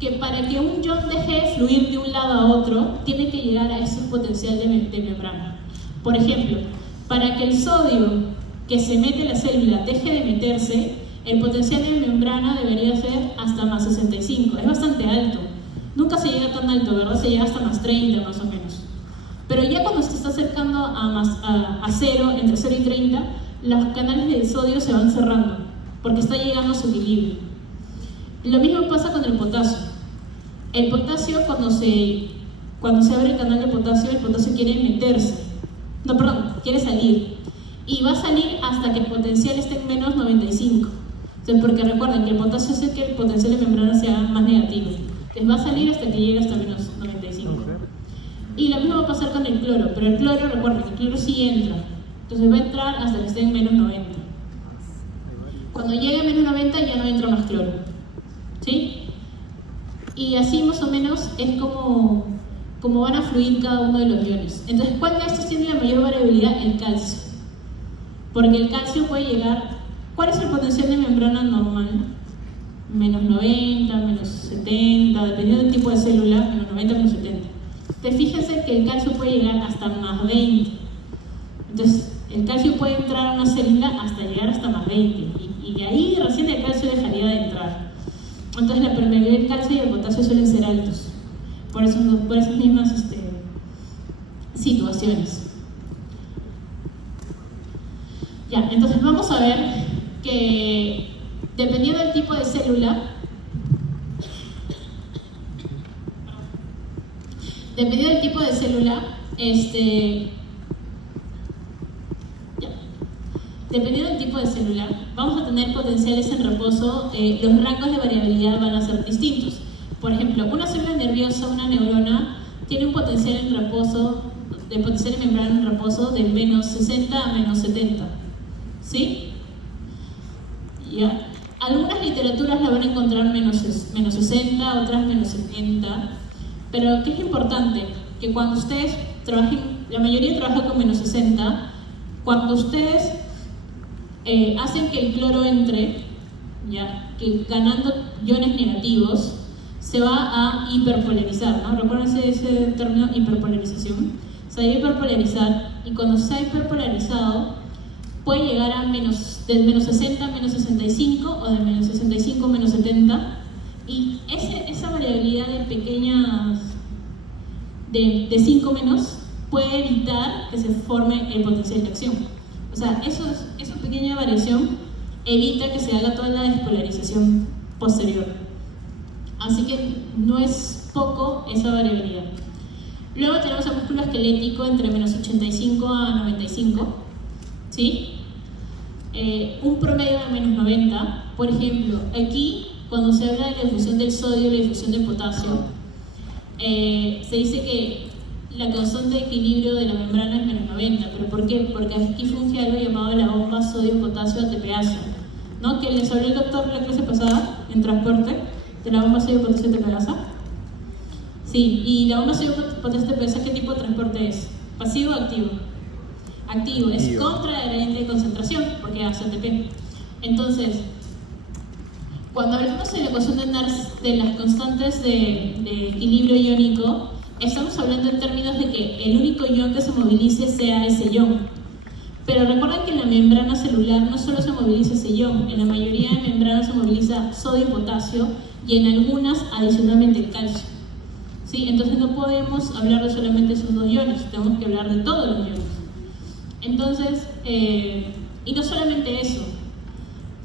Que para que un ion deje de fluir de un lado a otro, tiene que llegar a ese potencial de membrana. Por ejemplo, para que el sodio que se mete en la célula deje de meterse, el potencial de membrana debería ser hasta más 65. Es bastante alto. Nunca se llega tan alto, ¿verdad? Se llega hasta más 30 más o menos. Pero ya cuando se está acercando a 0, entre 0 y 30, los canales de sodio se van cerrando, porque está llegando a su equilibrio. Lo mismo pasa con el potasio. El potasio, cuando se abre el canal de potasio, el potasio quiere meterse. No, perdón, quiere salir. Y va a salir hasta que el potencial esté en menos 95. Entonces, porque recuerden que el potasio hace que el potencial de membrana sea más negativo. Entonces va a salir hasta que llegue hasta menos 95. Y lo mismo va a pasar con el cloro, pero el cloro, recuerden, el cloro sí entra. Entonces va a entrar hasta que esté en menos 90. Cuando llegue a menos 90 ya no entra más cloro. ¿Sí? Y así más o menos es como van a fluir cada uno de los iones. Entonces, ¿cuál de estos tiene la mayor variabilidad? El calcio. Porque el calcio puede llegar... ¿Cuál es el potencial de membrana normal? Menos 90, menos 70, dependiendo del tipo de célula, menos 90, menos 70. Entonces, fíjense que el calcio puede llegar hasta más 20. Entonces, el calcio puede entrar a una célula hasta llegar hasta más 20. Y ahí recién el calcio dejaría de entrar. Entonces, la permeabilidad del calcio y el potasio suelen ser altos. Por esas mismas situaciones. Ya, entonces vamos a ver que dependiendo del tipo de célula, vamos a tener potenciales en reposo, los rangos de variabilidad van a ser distintos. Por ejemplo, una célula nerviosa, una neurona, tiene un potencial en reposo, de potencial de membrana en reposo de menos 60 a menos 70. ¿Sí? Ya. Algunas literaturas la van a encontrar menos 60, otras menos 70. Pero, ¿qué es importante? Que cuando ustedes trabajen, la mayoría trabaja con menos 60, cuando ustedes hacen que el cloro entre, ya, que ganando iones negativos, se va a hiperpolarizar, ¿no? Recuerden ese término, hiperpolarización. Se va a hiperpolarizar, y cuando se ha hiperpolarizado, puede llegar a de menos 60 a menos 65, o de menos 65 a menos 70, y esa variabilidad de pequeñas, de 5 menos, puede evitar que se forme el potencial de acción. O sea, esa pequeña variación evita que se haga toda la despolarización posterior. Así que no es poco esa variabilidad. Luego tenemos el músculo esquelético entre menos 85 a 95, ¿sí? Un promedio de menos 90. Por ejemplo, aquí cuando se habla de la difusión del sodio y la difusión del potasio, se dice que la constante de equilibrio de la membrana es menos 90. ¿Pero por qué? Porque aquí funge algo llamado la bomba sodio-potasio ATPase. ¿no? Que les habló el doctor la clase pasada en transporte de la bomba sodio-potasio TPasa. Sí, y la bomba sodio-potasio TPasa, ¿qué tipo de transporte es? ¿Pasivo o activo? Activo, es contraadherente de concentración, porque hace ATP. Entonces, cuando hablamos de la ecuación de Nernst de las constantes de equilibrio iónico, estamos hablando en términos de que el único ion que se movilice sea ese ion. Pero recuerden que en la membrana celular no solo se moviliza ese ion, en la mayoría de membranas se moviliza sodio y potasio y en algunas adicionalmente el calcio. ¿Sí? Entonces no podemos hablar de solamente esos dos iones, tenemos que hablar de todos los iones. Entonces, y no solamente eso,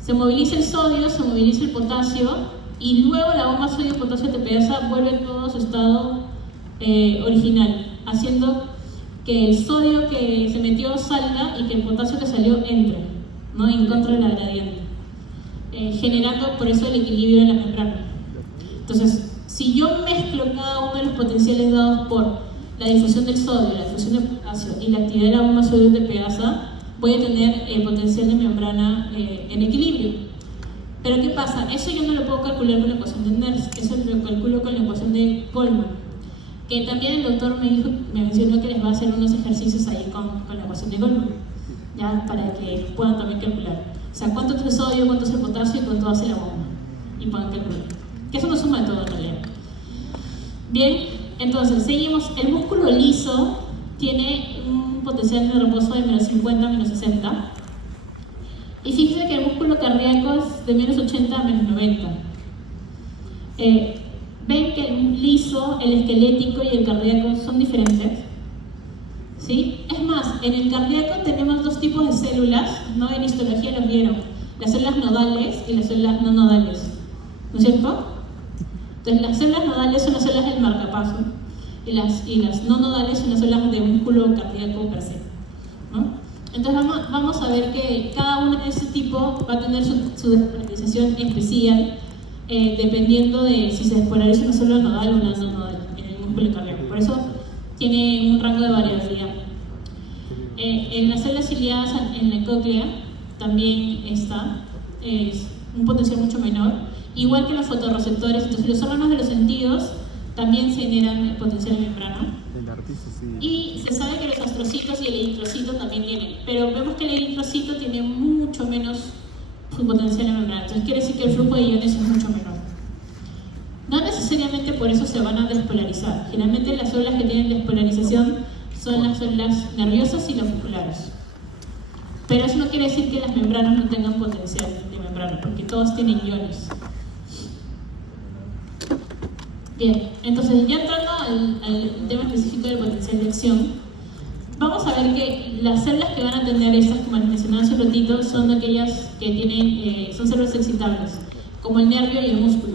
se moviliza el sodio, se moviliza el potasio y luego la bomba sodio-potasio TPasa vuelve todo a su estado original, haciendo que el sodio que se metió salga y que el potasio que salió entre, ¿no? En contra de la gradiente, generando por eso el equilibrio en la membrana. Entonces, si yo mezclo cada uno de los potenciales dados por la difusión del sodio, la difusión del potasio y la actividad de la bomba sodio TPasa, voy a tener el potencial de membrana en equilibrio. Pero ¿qué pasa? Eso yo no lo puedo calcular con la ecuación de Nernst, eso lo calculo con la ecuación de Goldman. Que también el doctor me mencionó que les va a hacer unos ejercicios ahí con la ecuación de Goldman, ya para que puedan también calcular. O sea, cuánto es el sodio, cuánto es el potasio y cuánto hace la bomba. Y puedan calcular. Que eso no suma de todo en realidad. Bien, entonces seguimos. El músculo liso tiene un potencial de reposo de menos 50 a menos 60. Y fíjense que el músculo cardíaco es de menos 80 a menos 90. Ven que el liso, el esquelético y el cardíaco son diferentes, ¿sí? Es más, en el cardíaco tenemos dos tipos de células, ¿no? En histología los vieron, las células nodales y las células no nodales, ¿no es cierto? Entonces las células nodales son las células del marcapaso y las no nodales son las células de músculo cardíaco per se, ¿no? Entonces vamos a ver que cada uno de ese tipo va a tener su despolarización especial, dependiendo de si se despolariza una célula nodal o una no nodal en el músculo cardíaco. Por eso tiene un rango de variabilidad. En las células ciliadas en la cóclea también está, es un potencial mucho menor, igual que los fotorreceptores. Entonces los órganos de los sentidos también se generan potencial de membrana. Y se sabe que los astrocitos y el eritrocito también tienen, pero vemos que el eritrocito tiene mucho menos su potencial de membrana, entonces quiere decir que el flujo de iones es mucho menor. No necesariamente por eso se van a despolarizar. Generalmente las células que tienen despolarización son las células nerviosas y las musculares. Pero eso no quiere decir que las membranas no tengan potencial de membrana, porque todas tienen iones. Bien, entonces ya entrando al tema específico del potencial de acción, vamos a ver que las células que van a tener estas, como les mencionaba hace un ratito, son aquellas que tienen, son células excitables, como el nervio y el músculo.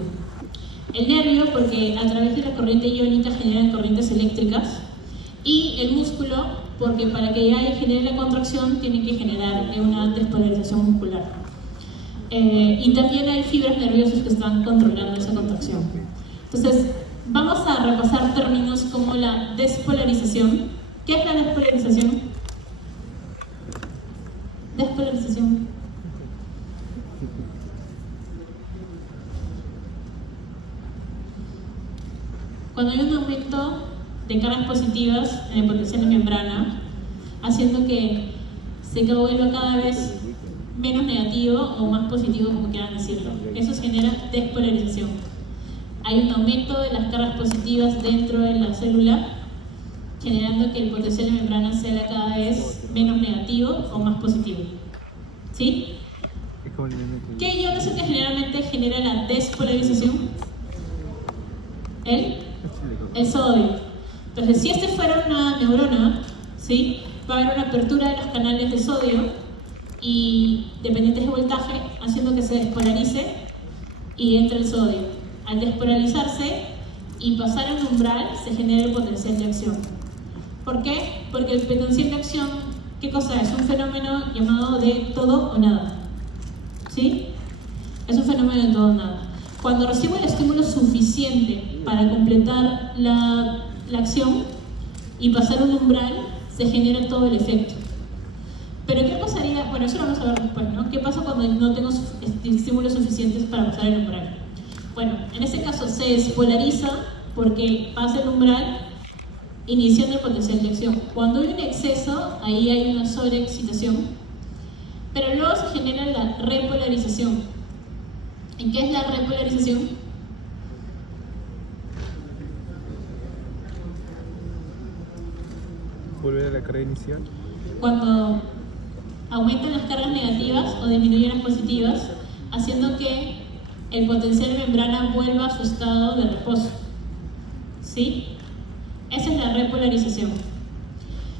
El nervio, porque a través de la corriente iónica generan corrientes eléctricas, y el músculo, porque para que genere la contracción tiene que generar una despolarización muscular. Y también hay fibras nerviosas que están controlando esa contracción. Entonces, vamos a repasar términos como la despolarización. ¿Qué es la despolarización? Despolarización. Cuando hay un aumento de cargas positivas en el potencial de membrana, haciendo que se vuelva cada vez menos negativo o más positivo, como quieran decirlo. Eso se genera despolarización. Hay un aumento de las cargas positivas dentro de la célula, generando que el potencial de membrana sea cada vez menos negativo o más positivo. ¿Sí? ¿Qué ion es el que generalmente genera la despolarización? El sodio. Entonces, si este fuera una neurona, ¿sí? Va a haber una apertura de los canales de sodio y dependientes de voltaje, haciendo que se despolarice y entre el sodio. Al despolarizarse y pasar el umbral, se genera el potencial de acción. ¿Por qué? Porque el potencial de acción, ¿qué cosa es? Un fenómeno llamado de todo o nada. ¿Sí? Es un fenómeno de todo o nada. Cuando recibo el estímulo suficiente para completar la acción y pasar un umbral, se genera todo el efecto. Pero ¿qué pasaría? bueno, eso lo vamos a ver después, ¿no? ¿Qué pasa cuando no tengo estímulos suficientes para pasar el umbral? Bueno, en este caso se despolariza porque pasa el umbral iniciando el potencial de acción. Cuando hay un exceso, ahí hay una sobreexcitación, pero luego se genera la repolarización. ¿Y qué es la repolarización? Volver a la carga inicial. Cuando aumentan las cargas negativas o disminuyen las positivas, haciendo que el potencial de membrana vuelva a su estado de reposo. ¿Sí? Esa es la repolarización.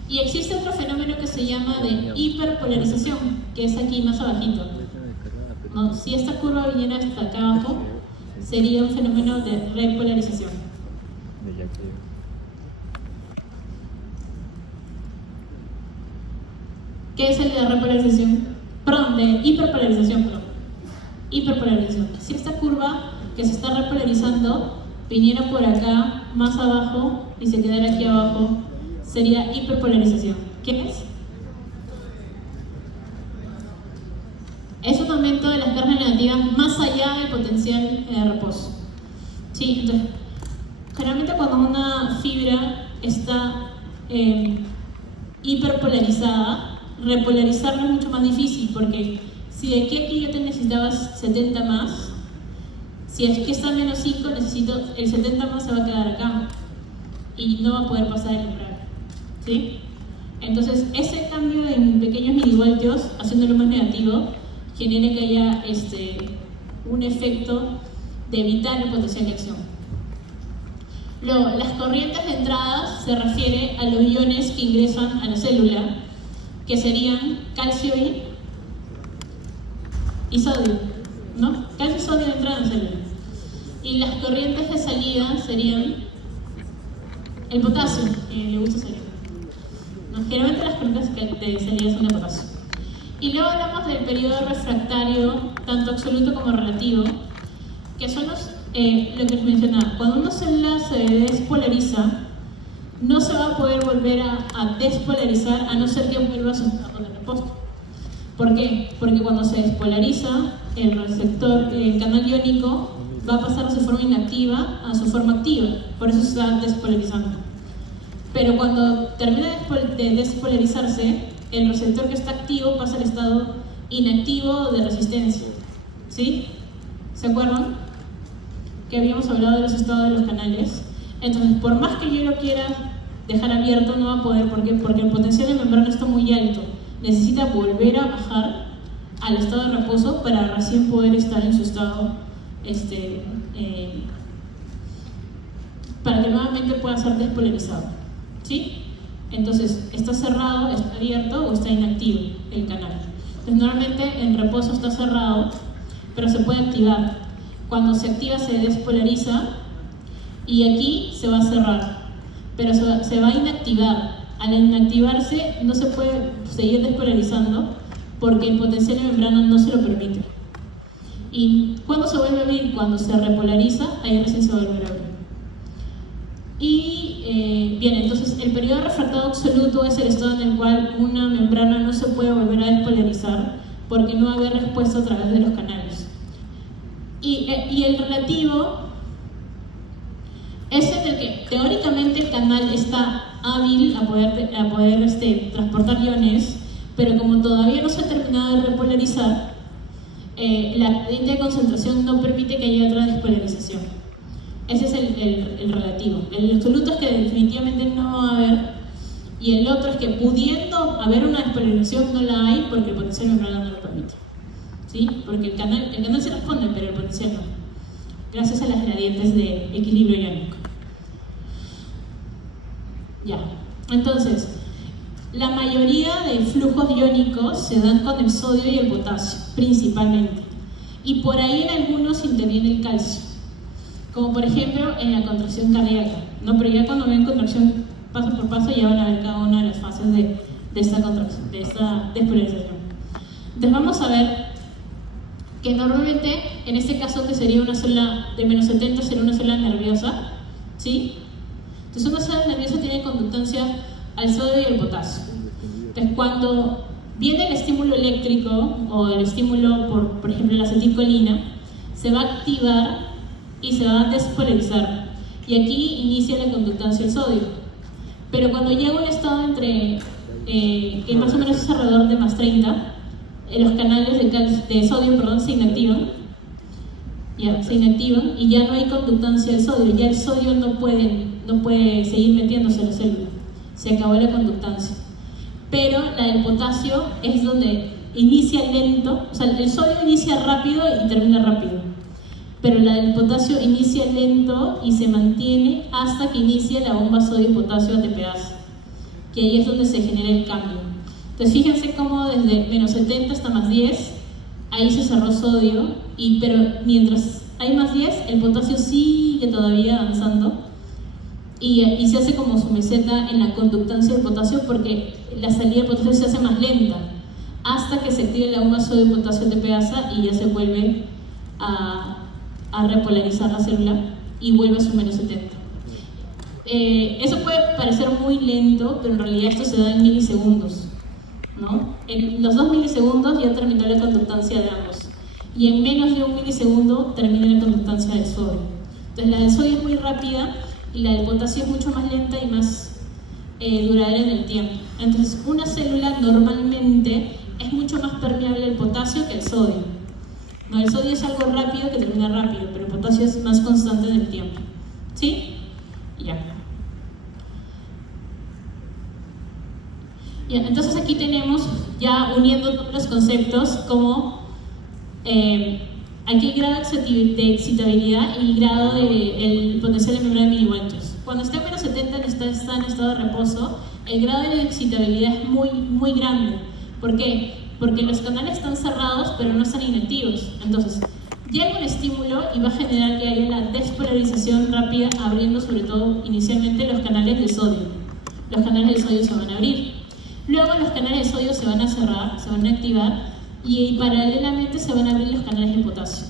Y existe otro fenómeno que se llama de hiperpolarización, que es aquí más abajito. No, si esta curva viniera hasta acá abajo, sería un fenómeno de repolarización. ¿Qué es el de repolarización? Perdón, de hiperpolarización, perdón. Hiperpolarización. Si esta curva que se está repolarizando viniera por acá más abajo y se quedara aquí abajo, sería hiperpolarización. ¿Qué es? Es un aumento de las cargas negativas más allá del potencial de reposo. ¿Sí? Entonces, generalmente cuando una fibra está hiperpolarizada, repolarizarla es mucho más difícil, porque si de aquí a aquí yo te necesitabas 70 más, si aquí está menos 5, necesito el 70 más, se va a quedar acá y no va a poder pasar el umbral. ¿Sí? Entonces, ese cambio en pequeños milivoltios, haciéndolo más negativo, genera que haya un efecto de evitar el potencial de acción. Luego, las corrientes de entrada se refiere a los iones que ingresan a la célula, que serían calcio y sodio, ¿no? Calcio y sodio entran en la célula. Y las corrientes de salida serían el potasio, que le gusta salir. ¿No? Generalmente las corrientes de salida son de potasio. Y luego hablamos del periodo refractario, tanto absoluto como relativo, que son lo que les mencionaba. Cuando una célula se despolariza, no se va a poder volver a despolarizar a no ser que vuelva a su estado de reposo. ¿Por qué? Porque cuando se despolariza, el receptor, el canal iónico, va a pasar de su forma inactiva a su forma activa. Por eso se está despolarizando. Pero cuando termina de despolarizarse, el receptor que está activo pasa al estado inactivo de resistencia. ¿Sí? ¿Se acuerdan? Que habíamos hablado de los estados de los canales. Entonces, por más que yo lo quiera dejar abierto, no va a poder. ¿Por qué? Porque el potencial de membrana está muy alto. Necesita volver a bajar al estado de reposo para recién poder estar en su estado, para que nuevamente pueda ser despolarizado. ¿Sí? Entonces, ¿está cerrado, está abierto o está inactivo el canal? Entonces, normalmente en reposo está cerrado, pero se puede activar. Cuando se activa se despolariza y aquí se va a cerrar, pero se va a inactivar. Al inactivarse no se puede seguir despolarizando porque el potencial de membrana no se lo permite. ¿Y cuándo se vuelve a abrir? Cuando se repolariza, ahí recién se vuelve a abrir. Y bien, entonces el periodo refractario absoluto es el estado en el cual una membrana no se puede volver a despolarizar porque no va a haber respuesta a través de los canales. Y el relativo es en el que teóricamente el canal está hábil a poder transportar iones, pero como todavía no se ha terminado de repolarizar, la gradiente de concentración no permite que haya otra despolarización. Ese es el relativo. El absoluto es que definitivamente no va a haber, y el otro es que pudiendo haber una despolarización no la hay porque el potencial membrana no lo permite. ¿Sí? Porque el canal se responde, pero el potencial no, gracias a las gradientes de equilibrio iónico. Ya, entonces, la mayoría de flujos iónicos se dan con el sodio y el potasio, principalmente. Y por ahí en algunos interviene el calcio, como por ejemplo en la contracción cardíaca, ¿no? Pero ya cuando ven contracción paso por paso ya van a ver cada una de las fases de esta contracción, de esta despolarización. Entonces vamos a ver que normalmente, en este caso que sería una célula de menos 70, sería una célula nerviosa, ¿sí? Entonces una célula nerviosa tiene conductancia al sodio y al potasio. Entonces cuando viene el estímulo eléctrico o el estímulo, por ejemplo, la acetilcolina, se va a activar y se va a despolarizar. Y aquí inicia la conductancia del sodio. Pero cuando llega a un estado entre, que más o menos es alrededor de más 30, los canales de sodio se inactivan. Se inactivan y ya no hay conductancia del sodio. Ya el sodio no puede seguir metiéndose en la célula. Se acabó la conductancia. Pero la del potasio es donde inicia lento, o sea, el sodio inicia rápido y termina rápido, pero la del potasio inicia lento y se mantiene hasta que inicia la bomba sodio-potasio ATPasa, que ahí es donde se genera el cambio. Entonces fíjense cómo desde menos 70 hasta más 10, ahí se cerró sodio, pero mientras hay más 10, el potasio sigue todavía avanzando, y se hace como su meseta en la conductancia del potasio porque la salida del potasio se hace más lenta hasta que se active la bomba sodio-potasio ATPasa y ya se vuelve a repolarizar la célula y vuelve a su menos 70. Eso puede parecer muy lento, pero en realidad esto se da en milisegundos, ¿no? En los 2 milisegundos ya terminó la conductancia de ambos y en menos de 1 milisegundo termina la conductancia del sodio. Entonces la del sodio es muy rápida y la del potasio es mucho más lenta y más duradera en el tiempo. Entonces una célula normalmente es mucho más permeable al potasio que el sodio. No, el sodio es algo rápido que termina rápido, pero el potasio es más constante en el tiempo. ¿Sí? Ya. Entonces aquí tenemos, ya uniendo los conceptos, como aquí hay grado de excitabilidad y grado del potencial de membrana de milivoltios. Cuando está en menos 70 está en estado de reposo, el grado de excitabilidad es muy grande. ¿Por qué? Porque los canales están cerrados pero no están inactivos. Entonces, llega un estímulo y va a generar que haya la despolarización rápida, abriendo sobre todo inicialmente los canales de sodio. Los canales de sodio se van a abrir. Luego los canales de sodio se van a cerrar, se van a activar y paralelamente se van a abrir los canales de potasio.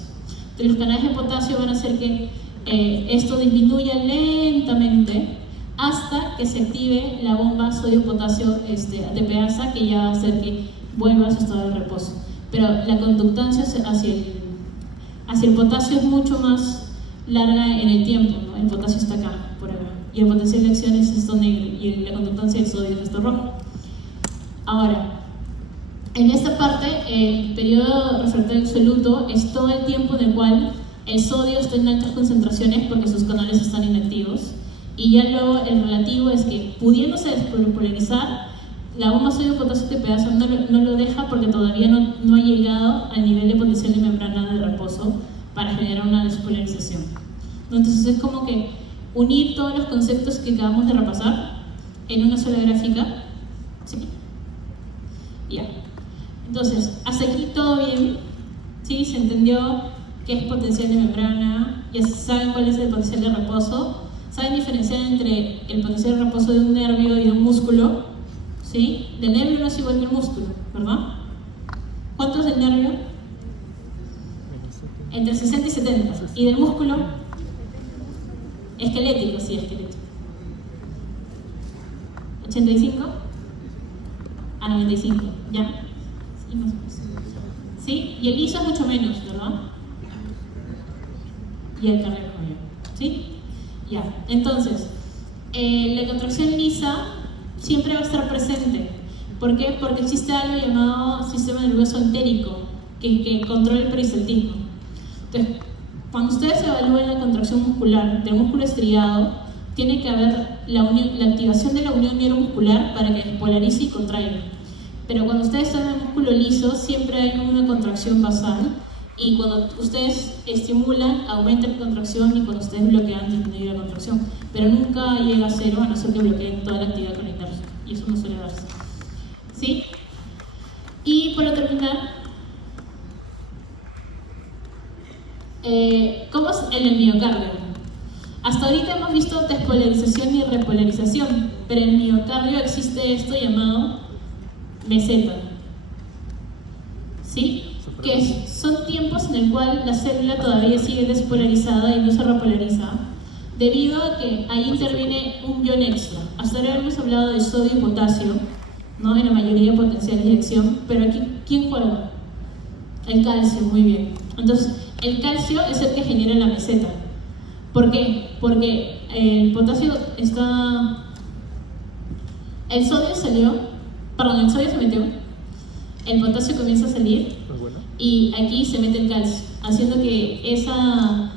Entonces, los canales de potasio van a hacer que esto disminuya lentamente hasta que se active la bomba sodio-potasio ATPasa, que ya va a hacer que vuelva a su estado de reposo. Pero la conductancia hacia el potasio es mucho más larga en el tiempo, ¿no? El potasio está acá, por acá, y el potencial de acción es esto negro y la conductancia del sodio es esto rojo. Ahora, en esta parte, el periodo refractario absoluto es todo el tiempo en el cual el sodio está en altas concentraciones porque sus canales están inactivos, y ya luego el relativo es que, pudiéndose despolarizar, la bomba sodio-potasio ATPasa no lo deja porque todavía no ha llegado al nivel de potencial de membrana de reposo para generar una despolarización. Entonces es como que unir todos los conceptos que acabamos de repasar en una sola gráfica. ¿Sí? Ya. Entonces, hasta aquí todo bien. ¿Sí? Se entendió qué es potencial de membrana, ya saben cuál es el potencial de reposo, saben diferenciar entre el potencial de reposo de un nervio y de un músculo. ¿Sí? Del nervio no es igual que el músculo, ¿verdad? ¿Cuánto es del nervio? Entre 60 y 70. ¿Y del músculo? Esquelético, sí, esquelético. ¿85? A 95, ¿ya? Sí, más o menos. ¿Sí? Y el liso es mucho menos, ¿verdad? Y el cardíaco mayor. ¿Sí? Ya. Entonces, la contracción lisa siempre va a estar presente. ¿Por qué? Porque existe algo llamado sistema nervioso entérico que controla el peristaltismo. Entonces, cuando ustedes evalúen la contracción muscular del músculo estriado, tiene que haber la activación de la unión neuromuscular para que despolarice y contraiga. Pero cuando ustedes están en el músculo liso, siempre hay una contracción basal, y cuando ustedes estimulan, aumenta la contracción, y cuando ustedes bloquean, disminuye la contracción. Pero nunca llega a cero, a no ser que bloqueen toda la actividad colinérgica, y eso no suele darse. ¿Sí? Y para terminar, ¿cómo es en el miocardio? Hasta ahorita hemos visto despolarización y repolarización, pero en el miocardio existe esto llamado meseta. ¿Sí? Que son tiempos en el cual la célula todavía sigue despolarizada y no se repolariza, debido a que ahí interviene un ion extra. Hasta ahora hemos hablado de sodio y potasio, ¿no? En la mayoría de potenciales de acción, pero aquí, ¿quién juega? El calcio, muy bien. Entonces, el calcio es el que genera la meseta. ¿Por qué? Porque el potasio está... El sodio salió, perdón, el sodio se metió, el potasio comienza a salir y aquí se mete el calcio, haciendo que esa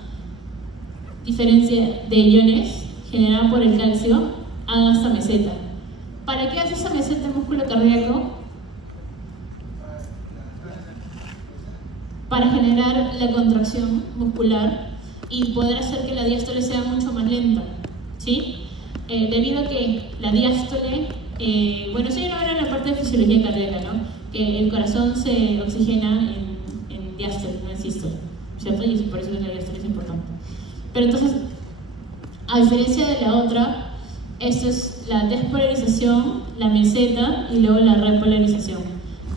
diferencia de iones generada por el calcio haga esta meseta. ¿Para qué hace esa meseta el músculo cardíaco? Para generar la contracción muscular y poder hacer que la diástole sea mucho más lenta, ¿sí? Debido a que la diástole, bueno, eso ya no era la parte de fisiología cardíaca, ¿no? Que el corazón se oxigena en diástole, no en sístole, ¿cierto? Y por eso la diástole es importante. Pero entonces, a diferencia de la otra, esto es la despolarización, la meseta y luego la repolarización,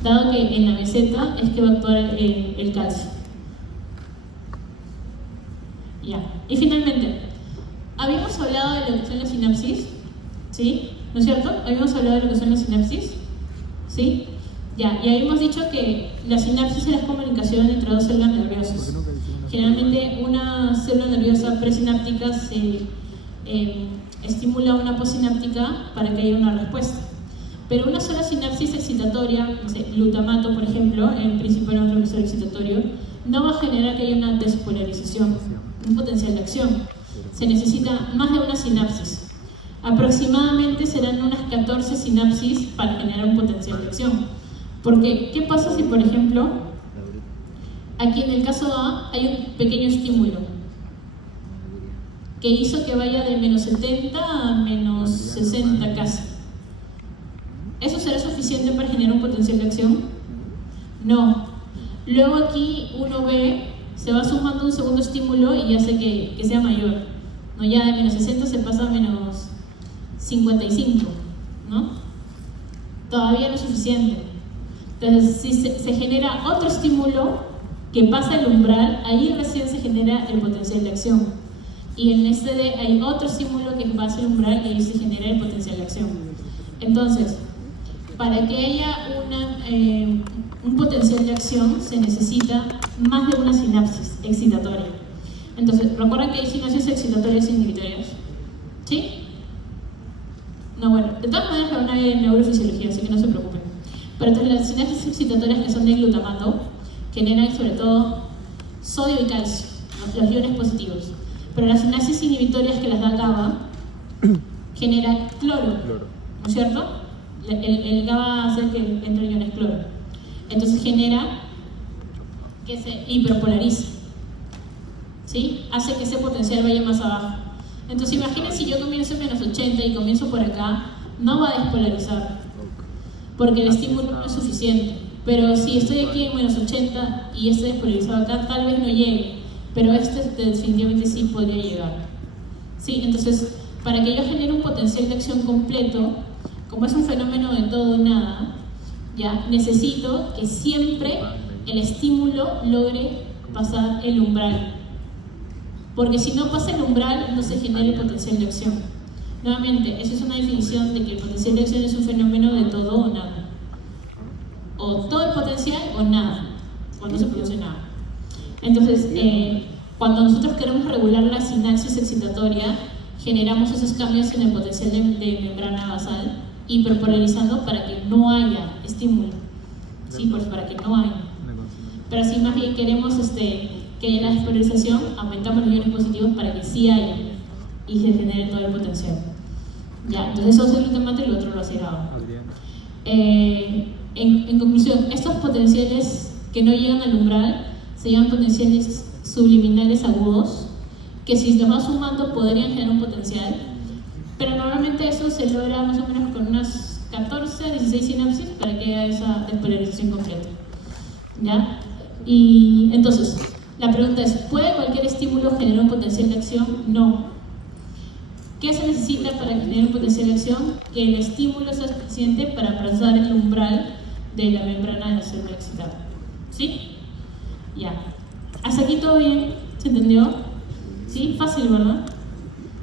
dado que en la meseta es que va a actuar el calcio. Ya. Y finalmente, habíamos hablado de lo que son las sinapsis, ¿sí? ¿No es cierto? Habíamos hablado de lo que son las sinapsis, ¿sí? Ya, y habíamos dicho que la sinapsis es la comunicación entre dos células nerviosas. Generalmente una célula nerviosa presináptica se estimula una postsináptica para que haya una respuesta. Pero una sola sinapsis excitatoria, no sé, glutamato por ejemplo, el principio neurotransmisor excitatorio, no va a generar que haya una despolarización, un potencial de acción. Se necesita más de una sinapsis. Aproximadamente serán unas 14 sinapsis para generar un potencial de acción. Porque, ¿qué pasa si, por ejemplo, aquí en el caso A hay un pequeño estímulo que hizo que vaya de menos 70 a menos 60 casi? ¿Eso será suficiente para generar un potencial de acción? No. Luego aquí uno ve, se va sumando un segundo estímulo y hace que sea mayor, ¿no? Ya de menos 60 se pasa a menos 55, ¿no? Todavía no es suficiente. Entonces, si se genera otro estímulo que pasa el umbral, ahí recién se genera el potencial de acción. Y en este D hay otro estímulo que pasa el umbral y ahí se genera el potencial de acción. Entonces, para que haya un potencial de acción se necesita más de una sinapsis excitatoria. Entonces, ¿recuerdan que hay sinapsis excitatorias e inhibitorias? ¿Sí? No, bueno, de todas maneras van a ver en neurofisiología, así que no se preocupen. Pero entonces las sinapsis excitatorias que son de glutamato generan sobre todo sodio y calcio, ¿no? Los iones positivos. Pero las sinapsis inhibitorias que las da GABA generan cloro, ¿no es cierto? El GABA hace que entre iones cloro. Entonces genera que se hiperpolarice, ¿sí? Hace que ese potencial vaya más abajo. Entonces imaginen si yo comienzo en menos 80 y comienzo por acá, no va a despolarizar, porque el estímulo no es suficiente. Pero si estoy aquí en menos 80 y estoy despolarizado acá, tal vez no llegue, pero este definitivamente sí podría llegar. ¿Sí? Entonces, para que yo genere un potencial de acción completo, como es un fenómeno de todo o nada, ya necesito que siempre el estímulo logre pasar el umbral. Porque si no pasa el umbral, no se genera el potencial de acción. Nuevamente, esa es una definición de que el potencial de acción es un fenómeno de todo o nada. O todo el potencial o nada, cuando se produce nada. Entonces, cuando nosotros queremos regular la sinapsis excitatoria, generamos esos cambios en el potencial de membrana basal, hiperpolarizando para que no haya estímulo. Sí, pues para que no haya. Pero si más bien queremos que haya la despolarización, aumentamos los iones positivos para que sí haya y se genere todo el potencial. Ya, entonces eso es el glutamato y el otro lo hace GABA. En conclusión, estos potenciales que no llegan al umbral se llaman potenciales subliminales agudos, que si los vas sumando podrían generar un potencial, pero normalmente eso se logra más o menos con unas 14 a 16 sinapsis para que haya esa despolarización completa. ¿Ya? Y entonces, la pregunta es, ¿puede cualquier estímulo generar un potencial de acción? No. ¿Qué se necesita para generar un potencial de acción? Que el estímulo sea suficiente para pasar el umbral de la membrana de la célula excitada. ¿Sí? Ya. ¿Hasta aquí todo bien? ¿Se entendió? ¿Sí? Fácil, ¿verdad?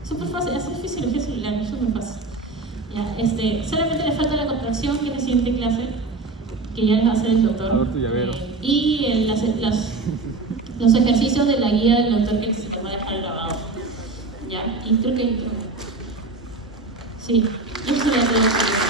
Súper fácil. Hacer fisiología celular, súper fácil. Ya, solamente le falta la contracción, que es la siguiente clase, que ya les va a hacer el doctor. Alberto Llavero. Y los ejercicios de la guía del doctor que se les va a dejar grabado. Ya, y creo que... Sí, eso sería todo.